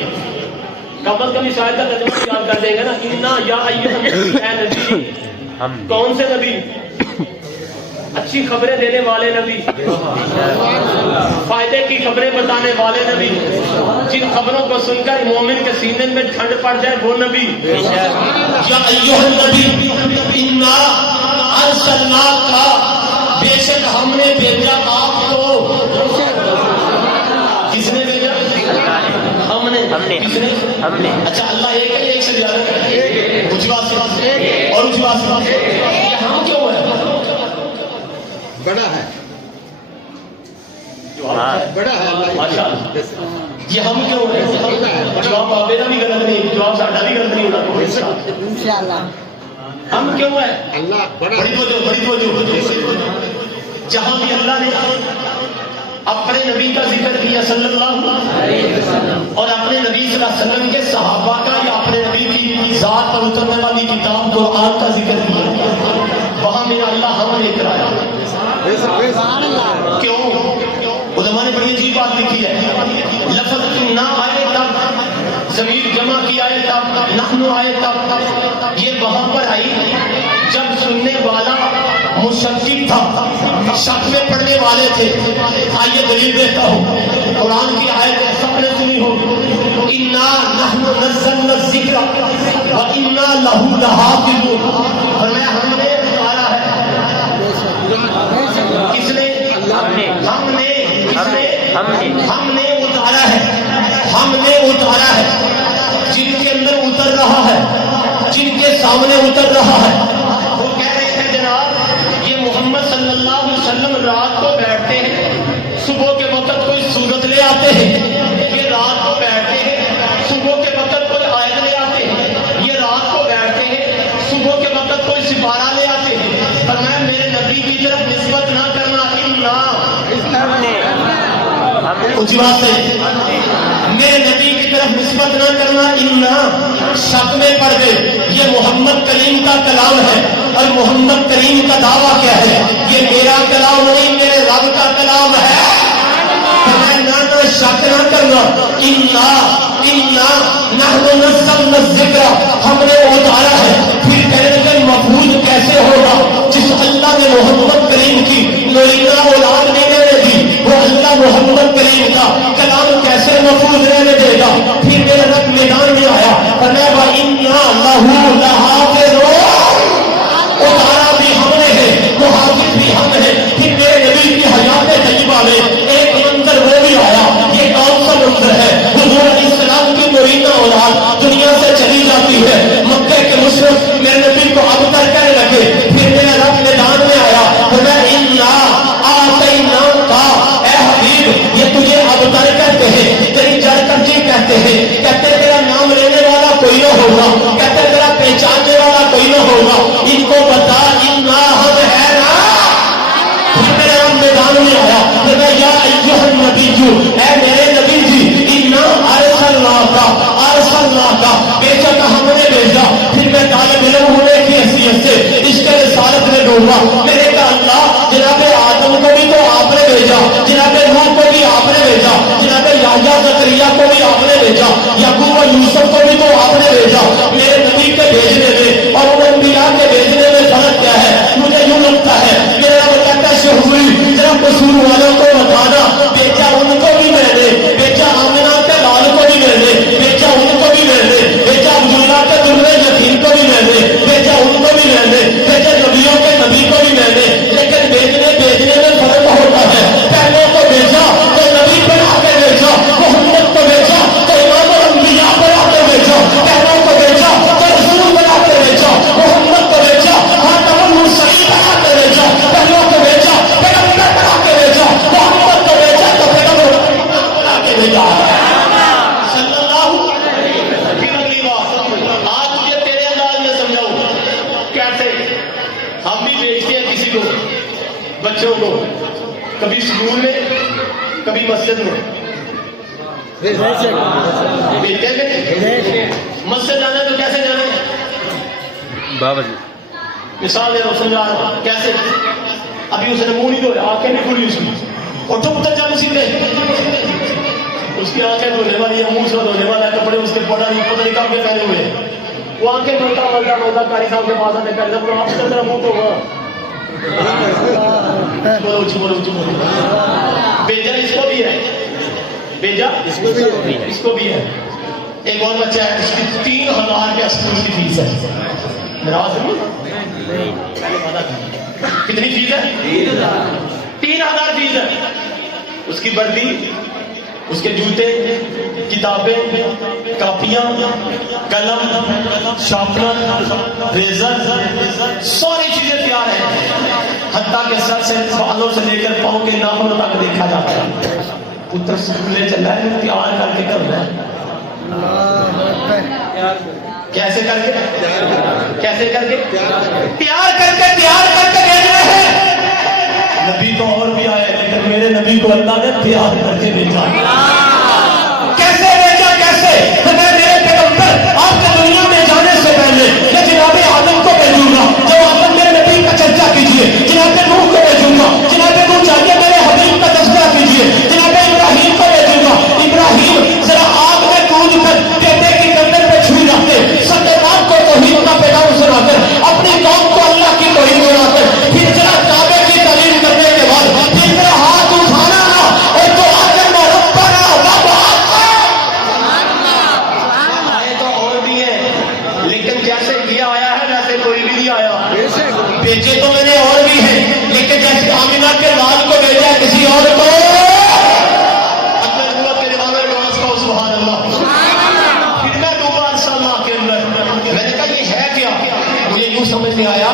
کم از کم اس آیت کا ترجمہ یاد کر دیں گے نا. اِنَّا یا ایھا النبی. اے نبی. کون سے نبی؟ اچھی خبریں دینے والے نبی. فائدے کی خبریں بتانے والے نبی. جن خبروں کو سن کر مومن کے سینے میں ٹھنڈ پڑ جائے وہ نبی. یا ایھا النبی انا ارسلناک. بے شک ہم نے بھیجا آپ کو. کس نے بھیجا؟ ہم نے. کس نے؟ ہم نے. اچھا اللہ ایک ہے ایک سے زیادہ ہے. اونچی بات سے اور اونچی بات سے. یہ ہم کیوں ہے؟ بڑا ہے. بڑا ہے ماشاءاللہ. یہ ہم کیوں ہے؟ جواب آپ میرا بھی غلط نہیں. جواب ساڈا بھی غلط نہیں ہونا. انشاءاللہ. ہم کیوں ہے؟ اللہ بڑا. بڑی توجہ بڑی توجہ. جہاں بھی اللہ نے اپنے نبی کا ذکر کیا صلی اللہ علیہ وسلم، اور اپنے نبی صلی اللہ علیہ وسلم کے صحابہ کا یا اپنے نبی کی ذات پر اترنے والی کتاب قرآن کا ذکر کیا، وہاں میرا اللہ ہم لے کر آیا. کیوں؟ علماء نے بڑی عجیب بات لکھی ہے. لفظ تم نہ آئے تب، ضمیر جمع کی آئے تب، نحن آئے تب، یہ وہاں پر آئی جب سننے والا مشکک تھا، شک میں پڑھنے والے تھے. آئیے دلیل دیتا ہوں، قرآن کی آیت سب نے سنی ہو، اِنَّا نَحْنُ نَزَّلْنَا الذِّكْرَ وَإِنَّا لَهُ لَحَافِظُونَ. فرمایا ہم نے اتارا ہے. کس نے؟ ہم نے. کس نے؟ ہم نے اتارا ہے. ہم نے اتارا ہے. جن کے اندر اتر رہا ہے، جن کے سامنے اتر رہا ہے، وہ کہہ رہے تھے جناب یہ محمد صلی اللہ علیہ وسلم رات کو بیٹھتے ہیں، صبح کے وقت کوئی سورت لے آتے ہیں. یہ رات کو بیٹھتے ہیں، صبح کے وقت کوئی آیت لے آتے ہیں. یہ رات کو بیٹھتے ہیں، صبح کے وقت کوئی سپارہ لے آتے ہیں. فرمایا میرے نبی کی طرف نسبت نہ کرنا. اونچی بات ہے، میرے نبی کی طرف نسبت نہ کرنا. اِنَّا شک میں پڑ گئے یہ محمد کریم کا کلام ہے، اور محمد کریم کا دعویٰ کیا ہے؟ یہ میرا کلام نہیں، میرے رب کا کلام ہے. نہ شک نہ کرنا. اِنَّا نَحْنُ نَزَّلْنَا الذِّكْرَ، ہم نے اتارا ہے. پھر کہنے لگے محفوظ کیسے ہوگا؟ جس اللہ نے محمد کریم کی نورینہ اولاد نہیں رہنے دی، وہ اللہ محمد کریم کا کلام کیسے محفوظ رہنے دے گا؟ پھر میرا رب میدان میں آیا، فرمایا وَإِنَّا لَهُ لَحَافِظُونَ. اتارا بھی ہم نے ہے، محافظ بھی ہم ہیں. پھر میرے نبی کی حیات طیبہ میں ایک منظر وہ بھی آیا. یہ کون سا منظر ہے؟ حضور علیہ السلام کی نورینہ اولاد دنیا سے چلی جاتی ہے. مکے کے مشرک میرے نبی کو اب تر کہنے لگے. پھر میرا رب میدان میں آیا، فرمایا اِنَّا آتَيْنَاكَ، اے حبیب یہ تجھے اب تر کہتے ہیں، تیری جڑ کجی کہتے ہیں. کہتے تیرا نام لینے والا کوئی نہ ہوگا، کہتے تیرا پہچاننے والا کوئی نہ ہوگا. ان کو بتا اِنَّا ہم ہے نا. پھر میرے رب میدان میں آیا، فرمایا یا ایھا النبی، اے میرے نبی جی، اِنَّا ارسلناک، بے شک ہم نے بھیجا. پھر میں طالب علم ہونے کی حیثیت سے اس کے رسالت میں ڈھونڈا. میں نے کہا اللہ جناب آدم کو بھی تو آپ نے بھیجا، جناب نوح کو بھی آپ نے بھیجا، جناب یحییٰ زکریا کو بھی آپ نے بھیجا، یعقوب اور یوسف کو بھی تو آپ نے بھیجا. میرے نبی کے بھیجنے میں اور ان انبیاء کے بھیجنے میں فرق کیا ہے؟ مجھے یوں لگتا ہے میرا وہ کہتا ہے شہوری ذرا قصور والوں کو بتانا. بیچا ان کو بھی میں نے، بیچا آمنہ کے لال کو بھی میں نے، بیچا ان کو بھی میں نے، بیچا عبداللہ کے درے یتیم کو بھی میں نے، بیچا ان کو بھی میں نے، بیچا نبیوں کے نبی کو بھی میں نے. لیکن بیچنے میں فرق ہوتا ہے. پہلے کو بیچا تو نبی بنا کے بیچا، محمد کو بیچا تو امام الانبیاء بنا کے بیچا، پہلے کو بیچا تو رسول بنا کے بیچا، محمد کو بیچا خاتم المرسلین بنا کے بیچا، پہلے کو بیچا پیغمبر بنا کے بیچا، محمد کو بیچا تو پیغمبر بنا کے بیچا. صلی اللہ علیہ وسلم. پھر اگلی بات آج تجھے تیرے انداز میں سمجھاؤں کیسے. ہم بھی بیچتے ہیں کسی کو، بچوں کو، کبھی اسکول میں کبھی مسجد میں. بیچتے ہیں مسجد جانا تو کیسے جانا ہے؟ بابا جی مثال دے رہا ہوں، سمجھا رہا ہوں کیسے. ابھی اس نے منہ نہیں دھویا، آنکھیں نہیں کھلی اس کی، اور تو اتر جا سیدھے. اس کی آنکھیں دھونے والی ہے، منہ سے دھونے والا ہے، کپڑے اس کے پتہ نہیں کب کے پہنے ہوئے ہیں. وہ آنکھیں ملتا قاری صاحب کے پاس آتے کہتے ہیں آپ سے ذرا منہ تو ہوا. بولو بیجا اس کو بھی ہے، بیجا اس کو بھی ہے. ایک اور بچہ ہے اس کی 3000 کے اسکول کی فیس ہے. میرا کتنی فیس ہے؟ 3000 فیس ہے. اس کی وردی، اس کے جوتے، کتابیں، کاپیاں، قلم، شارپنر، ریزر، ساری چیزیں تیار ہیں. حتیٰ کہ سر سے بالوں سے لے کر پاؤں کے ناخنوں تک دیکھا جاتا ہے. پتر سکولے چلا ہے تیار کر کے کرنا ہے. کیسے کر کے تیار کر کے بھیج رہے ہیں. نبی تو اور بھی آئے لیکن میرے نبی نبی کو اللہ نے تیار کر کے بھیجا. کیسے بھیجا؟ کیسے؟ تو میں میرے پیغمبر آپ کے دنیا میں جانے سے پہلے میں جناب آدم کو بھیجوں گا. جب آدم میرے نبی کا چرچا کیجیے. جناب نوح کو بھیجوں گا. جناب نوح چاہیے میرے حبیب کا تذکرہ کیجیے. جناب ابراہیم کو بھیجوں گا. ابراہیم ذرا آگ میں کود کر بیٹے کی گردن پہ چھری رکھ کے سب کو توحید کا پیغام سنا کر اپنی قوم کو اللہ کی توحید سنا کر پھر ذرا کعبے کی تعلیم کرنے کے بعد پھر ذرا ہاتھ اٹھانا اور دعا کرنا ربنا آئے تو اور بھی ہیں لیکن جیسے یہ آیا ہے ویسے کوئی بھی نہیں آیا. بھیجے تو میں نے اور بھی ہیں لیکن جیسے آمینہ کے لال کو بھیجا کسی اور کو سمجھ میں آیا.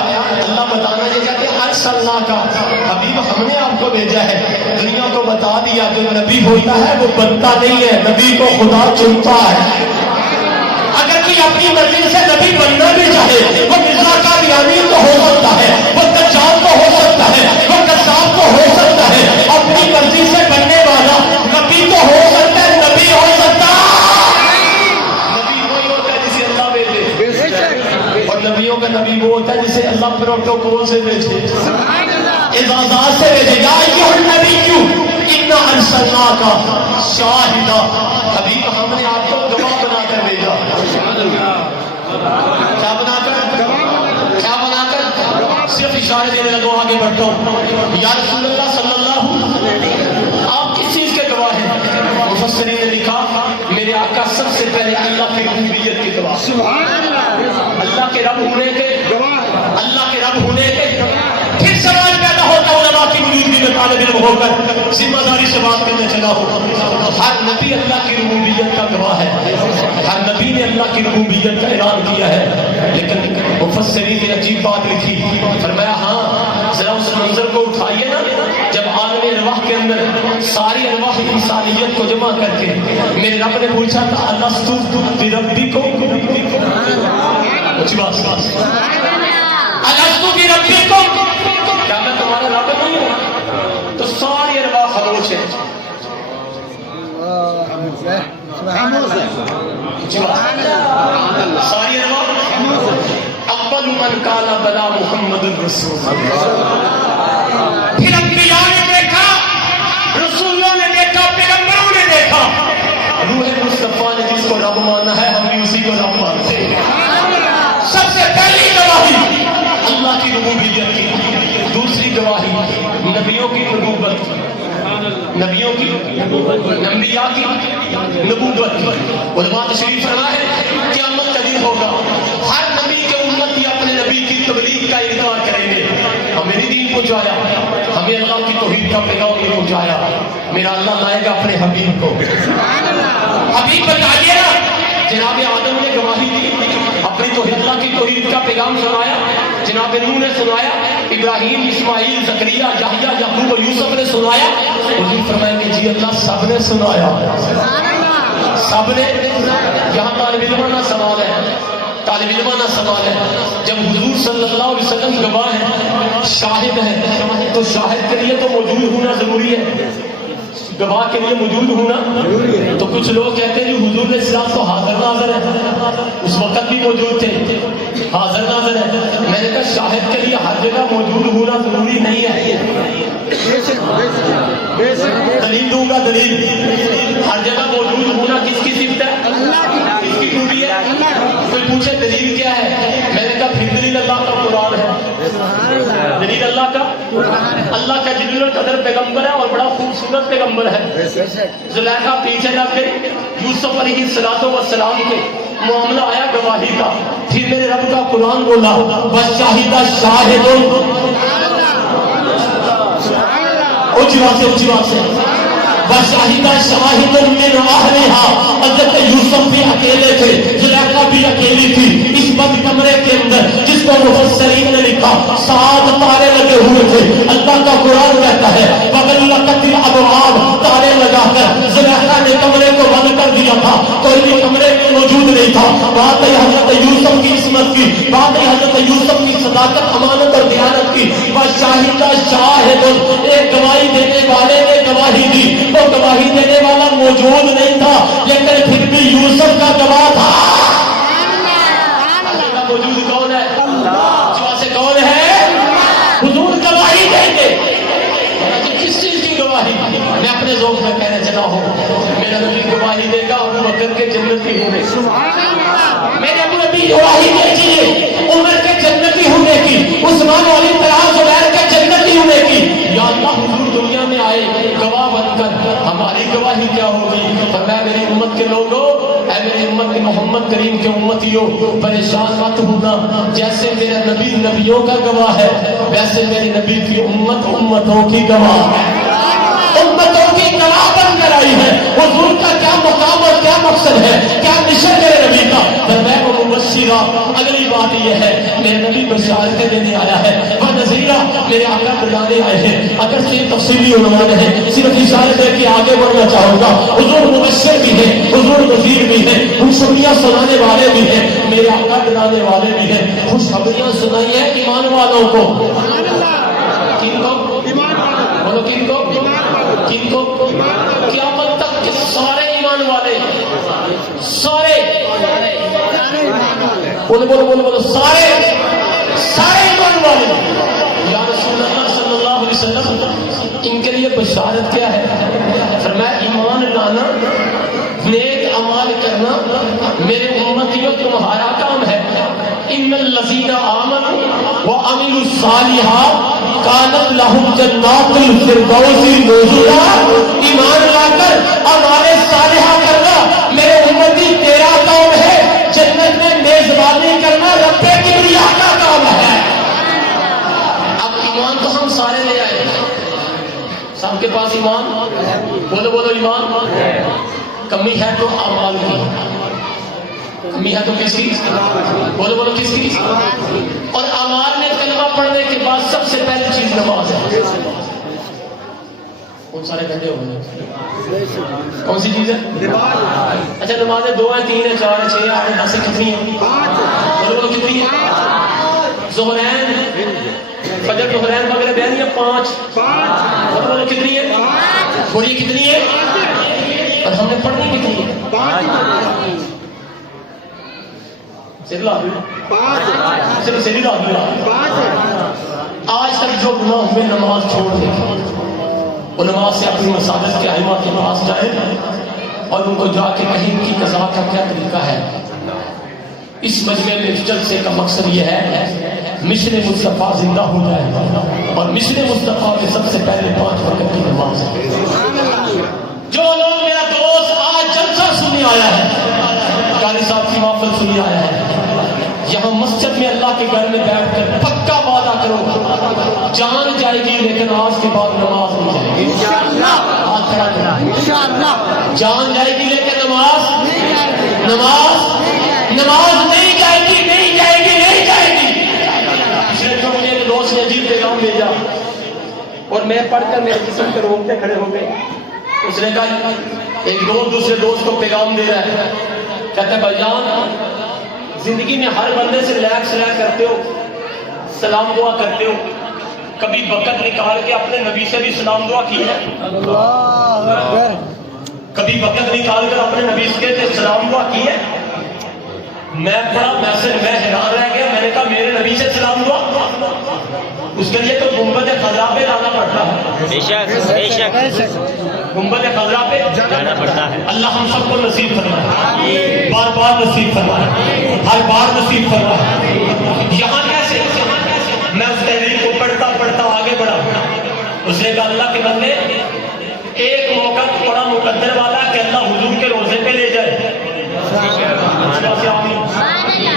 اللہ بتانا یہ کہتے ہیں ارسلنا کا حبیب ہم نے آپ کو بھیجا ہے. دنیا کو بتا دیا جو نبی ہوتا ہے وہ بنتا نہیں ہے, نبی کو خدا چنتا ہے. اگر کوئی اپنی مرضی سے نبی بننا بھی چاہے وہ مرزا کا بیانی تو ہو سکتا ہے, وہ دجال تو ہو سکتا ہے, وہ قذاب تو ہو سکتا ہے. اپنی مرضی سے بننے والا نبی تو ہو سکتا ہے, نبی ہو سکتا ہے. نبیوں کا نبی وہ ہوتا ہے جسے اللہ پروٹوکول سے بھیجے, اعزازات سے بھیجے. یا ایھا النبی انا ارسلناک شاہدا. حبیب ہم نے آپ کو گواہ بنا کر بھیجا. کیا بنا کر؟ کیا بنا کر؟ صرف اشارے دینے لگو, آگے بڑھتا ہوں. یا رسول اللہ صلی اللہ آپ کس چیز کے گواہ ہیں؟ مفسرین نے لکھا میرے آقا سب سے پہلے اللہ کی ربوبیت کے گواہ, اللہ کے رب ہونے کے گواہ, اللہ کے رب ہونے کے. پھر سوال پیدا ہوتا علماء کی موجودگی میں طالب علم ہو کر ذمہ داری سے بات کرنے چلا ہو. ہر نبی اللہ کی ربوبیت کا گواہ ہے, ہر نبی نے اللہ کی ربوبیت کا اعلان کیا ہے. لیکن مفسرین نے عجیب بات لکھی, فرمایا ہاں ذرا اس منظر کو اٹھائیے نا جب عالم ارواح کے اندر ساری ارواح انسانیت کو جمع کر کے میرے رب نے پوچھا تھا الستو بربی کو الستو بربی کو کیا میں تمہارا رب نہیں ہوں؟ تو ساری ارواح خاموش ہے. ساری ارواح اول من قال بلا محمد الرسول. پھر انبیاء نے دیکھا, رسولوں نے دیکھا, پیغمبروں نے دیکھا. روح مصطفیٰ نے جس کو رب مانا ہے ہم بھی اسی کو رب مانتے ہیں. سب سے پہلی گواہی اللہ کی ربوبیت کی, دوسری گواہی نبیوں کی نبوت, نبیوں کی انبیاء کی نبوت. علماء تشریف فرما ہے قیامت کا دن ہوگا, ہر نبی کے امتی اپنے نبی کی تبلیغ کا انکار کریں گے. ہمیں نہیں دین پہنچایا, ہمیں اللہ کی توحید کا پیغام نہیں پہنچایا. میرا اللہ لائے گا اپنے حبیب کو. حبیب بتائیے نا, جناب آدم نے گواہی دی, اپنی توحید اللہ کی توحید کا پیغام سنایا. جناب نوح نے سنایا, ابراہیم, اسماعیل, زکریا, یحییٰ, یعقوب اور یوسف نے سنایا. حضور فرمائیں گے جی اللہ سب نے سنایا, سب نے. یہاں طالب علمانہ سوال ہے, طالب علمانہ سوال ہے. جب حضور صلی اللہ علیہ وسلم گواہ ہے, شاہد ہے, تو شاہد کے لیے تو موجود ہونا ضروری ہے, گواہ کے لیے موجود ہونا. تو کچھ لوگ کہتے ہیں جی حضور علیہ السلام تو حاضر ناظر ہے, اس وقت بھی موجود تھے, حاضر ناظر ہے. میں نے کہا شاہد کے لیے ہر جگہ موجود ہونا ضروری نہیں ہے. دلیل دوں گا, دلیل. ہر جگہ موجود ہونا کس کی صفت ہے؟ کس کی خوبی ہے؟ کوئی پوچھے دلیل کیا ہے, میں نے کہا پھر دلیل اللہ کا قرآن ہے. دلیل اللہ کا, اللہ کا جلیل القدر پیغمبر ہے اور بڑا خوبصورت پیغمبر ہے. زلیخا پیچھے رکھ گئی, یوسف علیہ السلام کے معاملہ آیا گواہی کا. پھر میرے رب کا قرآن بولا وَالشَّاهِدَ شَاهِدٌ, اونچی بات سے وَالشَّاهِدَ شَاهِدٌ مِّنْ أَهْلِهَا. حضرت یوسف بھی اکیلے تھے, زلیخا بھی اکیلی تھی اس بند کمرے کے اندر جس کو مفسرین نے لکھا 7 تارے لگے ہوئے تھے. اللہ کا قرآن کہتا ہے وَغَلَّقَتِ الْأَبْوَابُ, تارے لگا کر زلیخا نے کمرے کو بند کر دیا تھا, کوئی بھی کمرے میں موجود نہیں تھا. بات ہے حضرت یوسف کی عصمت کی, بات ہے حضرت یوسف کی صداقت, امانت اور دیانت کی. وَالشَّاهِدَ شَاهِدٌ, ایک گواہی دینے والے نے گواہی وہ گواہی دینے والا موجود نہیں تھا لیکن پھر بھی یوسف کا گواہ تھا. اللہ کا موجود کون ہے؟ اللہ. سے کون ہے؟ حضور گواہی دیں گے. کس چیز کی گواہی؟ میں اپنے ذوق میں کہنے چلا ہوں میرا نبی گواہی دے گا ابو بکر کے جنتی ہونے. میرے ابو نبی گواہی دیجیے عمر کے جنتی ہونے کی, عثمان علی طلحہ زبیر کے جنتی ہونے کی. یا اللہ حضور دنیا میں آئے گواہ بن کر, ہماری گواہی کیا ہوگی؟ فرمایا میری امت کے لوگوں, اے میری امت کے محمد کریم کے امتیوں, پریشان مت ہونا. جیسے میرا نبی نبیوں کا گواہ ہے ویسے میری نبی کی امت امتوں کی گواہ ہے. امتوں کی گواہ بن کر آئی ہے. حضور کا کیا مقام اور کیا مقصد ہے, کیا مشن میرے نبی کا؟ فرمایا وہ مبشرہ. اگلی بات یہ ہے میرے نبی بشارتیں دینے آیا ہے. وہ نذیرہ میرے آقا بلانے آئے ہیں. اگر صرف تفصیلی عنوان ہے صرف اشارے دے کے آگے بڑھنا چاہوں گا. حضور مبشر بھی ہے, حضور نذیر بھی ہے, خوشخبریاں سنانے والے بھی ہیں, میرے آقا بلانے والے بھی ہیں. خوشخبریاں سنائی ہے ایمان والوں کو. کن کو؟ بولو کن کو؟ کن کو؟ قیامت تک کے سارے ایمان والے, سارے بولو بولو بولو بولو سارے ایمان والے. یا رسول اللہ صلی اللہ علیہ وسلم ان کے لیے بشارت کیا ہے؟ فرمایا ایمان لانا, نیک اعمال کرنا میرے امتیوں تمہارا کام ہے. ان الذین آمنوا وعملوا الصالحات کانت لہم جنات الفردوس نزلا. ایمان لا کر اعمال صالحہ کرنا میرے امتی تیرا کام ہے. جنت میں میزبانی کرنا رب کبریا کا کام ہے. اب ایمان تو ہم سارے لے آئے, سب کے پاس ایمان. بولو بولو ایمان. کمی ہے تو اعمال کی, کمی ہے تو کس کی؟ بولو بولو کس کی؟ اور اعمال میں کلمہ پڑھنے کے بعد سب سے پہلی چیز نماز ہے. کون سارے گھنٹے ہو گئے؟ کون سی چیز ہے؟ اچھا نمازیں 2 ہیں 3 ہیں 4 ہیں 6 ہیں 8 ہیں 10 ہیں, کتنی ہیں؟ بولو بولو کتنی ہیں؟ ظہرین, فجر ظہرین مغرب ہیں یا 5؟ بولو بولو کتنی ہیں؟ بولیے کتنی ہے؟ اور ہم نے پڑھنی کتنی ہے؟ آج تک جو گناہ ہوئے نماز چھوڑ دیں, وہ نماز سے اپنی مساجد کے ائمہ کے پاس جائیں اور ان کو جا کے کہیں کی قضا کا کیا طریقہ ہے. اس مجمع میں جلسے کا مقصد یہ ہے مشن مصطفیٰ زندہ ہو جائے, اور مشن مصطفیٰ کے سب سے پہلے 5 وقت کی نماز ہے. جو لوگ میرا دوست آج جلسہ سننے آیا ہے, قاری صاحب کی محفل سننے آیا ہے, یہاں مسجد میں اللہ کے گھر میں بیٹھ کر پکا وعدہ کرو جان جائے گی لیکن آج کے بعد نماز نہیں جائے گی. جان جائے گی لیکن نماز نہیں جائے گی, نہیں جائے گی, نہیں جائے گی. پچھلے جو مجھے ایک دوست نے عجیب پیغام بھیجا اور میں پڑھ کر میرے جسم پہ روکتے کھڑے ہو گئے. اس نے کہا ایک دوست دوسرے دوست کو پیغام دے رہا ہے, کہتا ہے بھائی جان زندگی میں ہر بندے سے لیک سلیک کرتے ہو, سلام دعا کرتے ہو, کبھی وقت نکال کے اپنے نبی سے بھی سلام دعا کی ہے؟ کبھی وقت نکال کر اپنے نبی سے سلام دعا کی ہے؟ میں پڑھا میسج, میں حیران رہ گیا. میں نے کہا میرے نبی سے سلام دعا, اس کے لیے تو گنبد خضرا پہ جانا پڑتا ہے. بے شک گنبد خضرا پہ جانا پڑتا ہے. اللہ ہم سب کو نصیب فرمائے, بار بار نصیب فرمائے, ہر بار نصیب فرمائے. یہاں کیسے میں اس تحریر کو پڑھتا پڑھتا آگے بڑھا. اس نے کہا اللہ کے بندے ایک موقع بڑا مقدر والا کہ اللہ حضور کے روزے پہ لے جائے.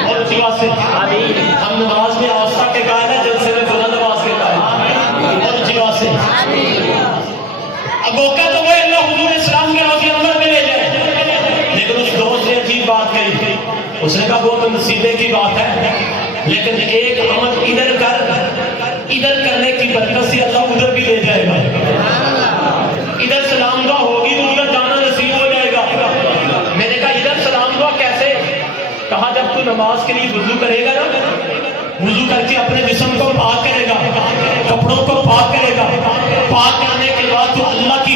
اور اسی بات سے ہم نماز میں آستہ کے قائل ہے, جلسے میں خدا نماز کے قائل. اور اسی بات سے اب موقع تو وہ اللہ حضور اسلام کے روزے نمبر میں لے جائے, لیکن اس دوست نے عجیب بات کہی. اس نے کہا وہ تو نصیبے کی بات ہے, لیکن ایک عمل ادھر کرنے کی برکت سے اللہ ادھر بھی لے جائے گا. ادھر سلام دعا ہوگی تو ادھر جانا نصیب ہو جائے گا. میں نے کہا ادھر سلام دعا کیسے؟ کہا جب تو نماز کے لیے وضو کرے گا نا, وضو کر کے اپنے جسم کو پاک کرے گا, کپڑوں کو پاک کرے گا, پاک کرنے کے بعد تو اللہ کی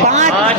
5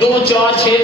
2, 4, 6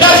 10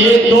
1, 2,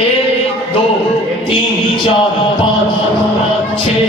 1, 2, 3, 4, 5, 6।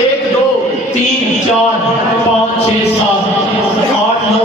1, 2, 3, 4, 5, 6, 7, 8, 9।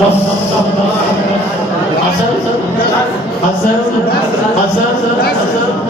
10।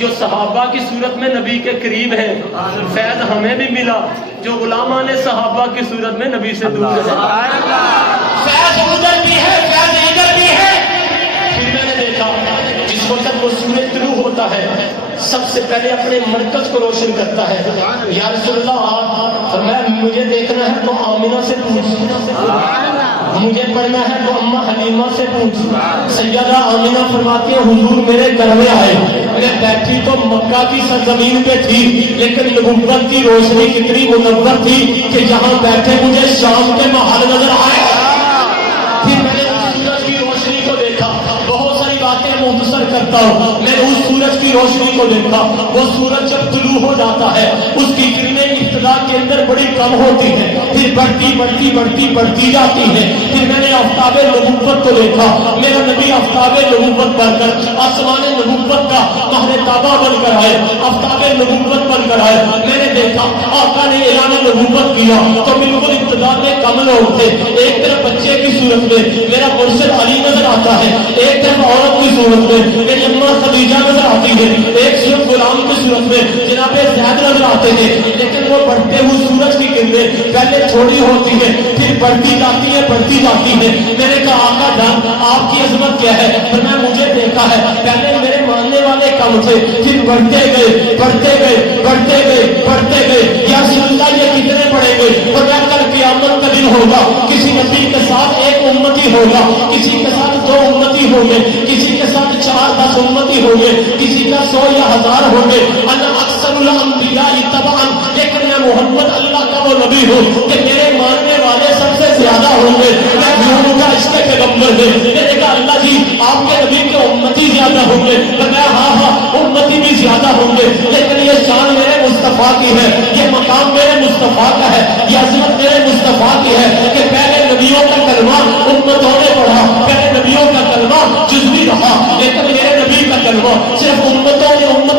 جو صحابہ کی صورت میں نبی کے قریب ہیں فیض ہمیں بھی ملا جو غلامان صحابہ کی صورت میں نبی سے دور ہے فیض ادھر بھی ہے فیض ادھر بھی ہے پھر میں نے دیکھا جس وقت وہ سورج طلوع ہوتا ہے سب سے پہلے اپنے مرکز کو روشن کرتا ہے یا رسول اللہ فرمایا مجھے دیکھنا ہے تو آمینہ سے پوچھ مجھے پڑھنا ہے تو اماں حلیمہ سے پوچھ سیدہ آمینہ فرماتی ہے حضور میرے گھر میں آئے میں بیٹھی تو مکہ کی سرزمین پہ تھی لیکن نبوت کی روشنی کتنی منور تھی کہ جہاں بیٹھے مجھے شام کے محل نظر آئے پھر میں نے سورج کی روشنی کو دیکھا بہت ساری باتیں مختصر کرتا ہوں میں نے اس سورج کی روشنی کو دیکھا وہ سورج جب طلوع ہو جاتا ہے اس کی کرنیں ابتدا کے اندر بڑی کم ہوتی ہیں پھر بڑھتی جاتی ہیں پھر میں نے آفتاب نبوت کو دیکھا میرا نبی آفتاب نبوت بن کر آسمان نبوت کا مہر تابہ بن کر آئے آفتاب نبوت بن کر آئے میں نے دیکھا آقا نے اعلان نبوت کیا تو بالکل ابتدا میں کم لوگ تھے ایک طرف بچے کی صورت میں میرا مرشد علی نظر آتا ہے ایک طرف عورت کی صورت میں میری اماں خدیجہ نظر آتی ہے ایک صرف غلام کی صورت میں جناب زید نظر آتے ہیں لیکن وہ بڑھتے ہوئے سورج کی کرنیں پہلے تھوڑی ہوتی ہے پھر بڑھتی جاتی ہے میں نے کہا آقا جان آپ کی عظمت کیا ہے پھر میں مجھے دیکھا ہے پہلے میرے ماننے والے کم تھے پھر بڑھتے گئے یا اللہ یہ کتنے پڑیں گے اور کیا کل قیامت کا دن ہوگا کسی نبی کے ساتھ ایک امتی ہوگا کسی کے ساتھ 2 امتی ہوں گے کسی کے ساتھ 4-10 امتی ہوں گے کسی کا 100 یا 1000 ہوں گے انا اکثر الانبیاء تبعا لیکن میں محمد اللہ کا وہ نبی ہوں کہ میرے ماننے والے سب سے زیادہ ہوں گے میں بھیڑوں کا اس کے پیغمبر ہے میں نے کہا اللہ جی آپ کے نبی کے امتی زیادہ ہوں گے میں ہاں امتی بھی زیادہ ہوں گے لیکن یہ شان میرے مصطفیٰ کی ہے یہ مقام میرے مصطفیٰ کا ہے یہ عظمت میرے مصطفیٰ کی ہے کہ پہلے نبیوں کا کلمہ امتوں نے پڑھا پہلے نبیوں کا کلمہ جزوی رہا لیکن میرے نبی کا کلمہ صرف امت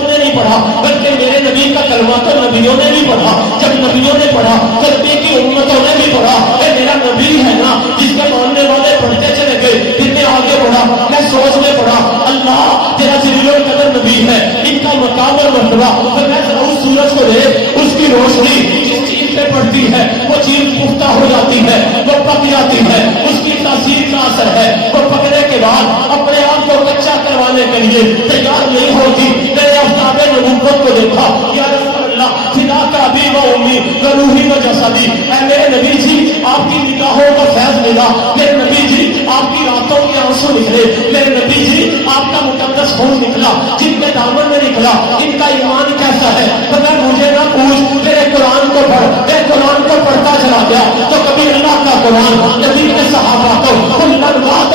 نے نہیں پڑھا بلکہ میرے نبی کا کلمہ تو نبیوں نے بھی پڑھا جب نبیوں نے پڑھا تو نبی کی امتوں نے بھی پڑھا میرا نبی ہے نا جس کے ماننے والے پڑھتے چلے گئے پھر میں آگے بڑھا میں سوچ میں پڑھا اللہ تیرا جلیل القدر نبی ہے ان کا مقام اور مرتبہ تو میں اس سورج کو دیکھ اس کی روشنی جس چیز پہ پڑتی ہے وہ چیز پختہ ہو جاتی ہے وہ پک جاتی ہے اس کی تاثیر کا اثر ہے وہ پکنے کے بعد اپنے آپ کو کچا کروانے کے لیے تیار نہیں ہوتی میں نے آفتاب نبوت کو دیکھا یا رسول اللہ فدا کا ابی و امی و روحی و جسدی اے میرے نبی جی آپ کی نگاہوں کا فیض ملا میرے نبی جی آپ کی راتوں کے آنسو نکلے میرے نبی جی آپ کا مقدس خون نکلا جن کے دامن میں نکلا ان کا ایمان کیسا ہے مگر مجھے نہ پوچھ میرے قرآن کو پڑھ میں قرآن کو پڑھتا چلا گیا تو کبھی اللہ کا قرآن نبی کے صحابہ کو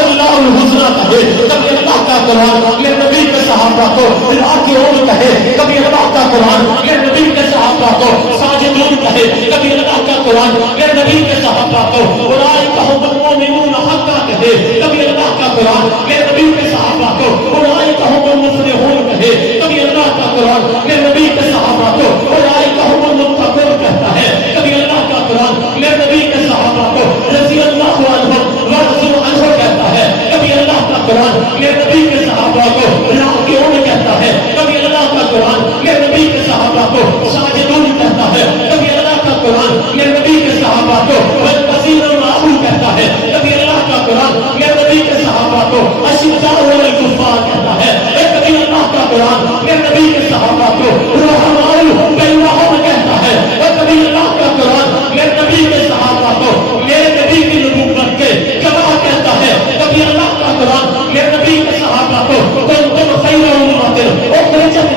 اللہ الحسنہ کہے کبھی اللہ کا قرآن میرے نبی کے صحابہ کو راکعون کہے کبھی اللہ کا قرآن میرے نبی کے صحابہ کو ساجدون کہے کبھی اللہ کا قرآن میرے نبی کے صحابہ کو اولئک هم المؤمنون حقا کہے کبھی اللہ کا قرآن میرے نبی کے صحابہ کو اولئک هم المفلحون کہے کبھی اللہ کا قرآن میرے نبی کے صحابہ کو اولئک هم المتقون کہتا ہے کبھی اللہ کا قرآن میرے نبی کے صحابہ کو رضی اللہ عنہم ورضوا عنہ کہتا ہے کبھی اللہ کا قرآن میرے نبی کے صحابہ کو راکعون کہتا ہے کبھی اللہ کا قرآن میرے نبی کے صحابہ کو ساجدون کہتا ہے کبھی اللہ کا قرآن میرے نبی کے صحابہ کو والذین معه کہتا ہے کبھی اللہ کا قرآن میرے نبی کے صحابہ کو اشداء علی الکفار کہتا ہے کبھی اللہ کا قرآن میرے نبی کے صحابہ کو رحماء بینہم کہتا ہے اور کبھی اللہ کا قرآن میرے نبی کے صحابہ کو میرے نبی کی نبوت کے گواہ کہتا ہے کبھی اللہ کا قرآن میرے نبی کے صحابہ کو کنتم خیر امۃ اخرجت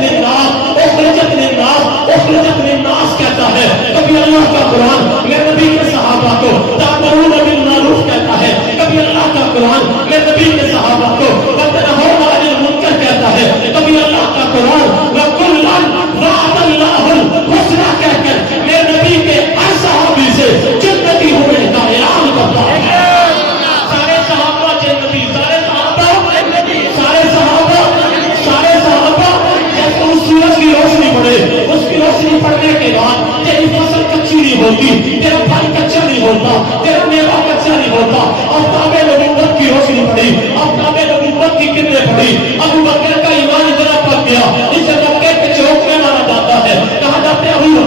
للناس کہتا ہے کبھی اللہ کا قرآن میرے نبی کے صحابہ کو تأمرون بالمعروف کہتا ہے کبھی اللہ کا قرآن میرے نبی کے صحابہ کو وتنہون عن المنکر کہتا ہے کبھی اللہ کا قرآن وکلا وعد اللہ الحسنى کہہ کر میرے نبی کے ہر صحابی سے جنتی ہونے کا اعلان کرتا ہے سارے صحابہ جنتی سارے صحابہ جیسے اس سورج کی روشنی پڑے اس کی روشنی پڑنے کے بعد تیری فصل کچی نہیں ہوگی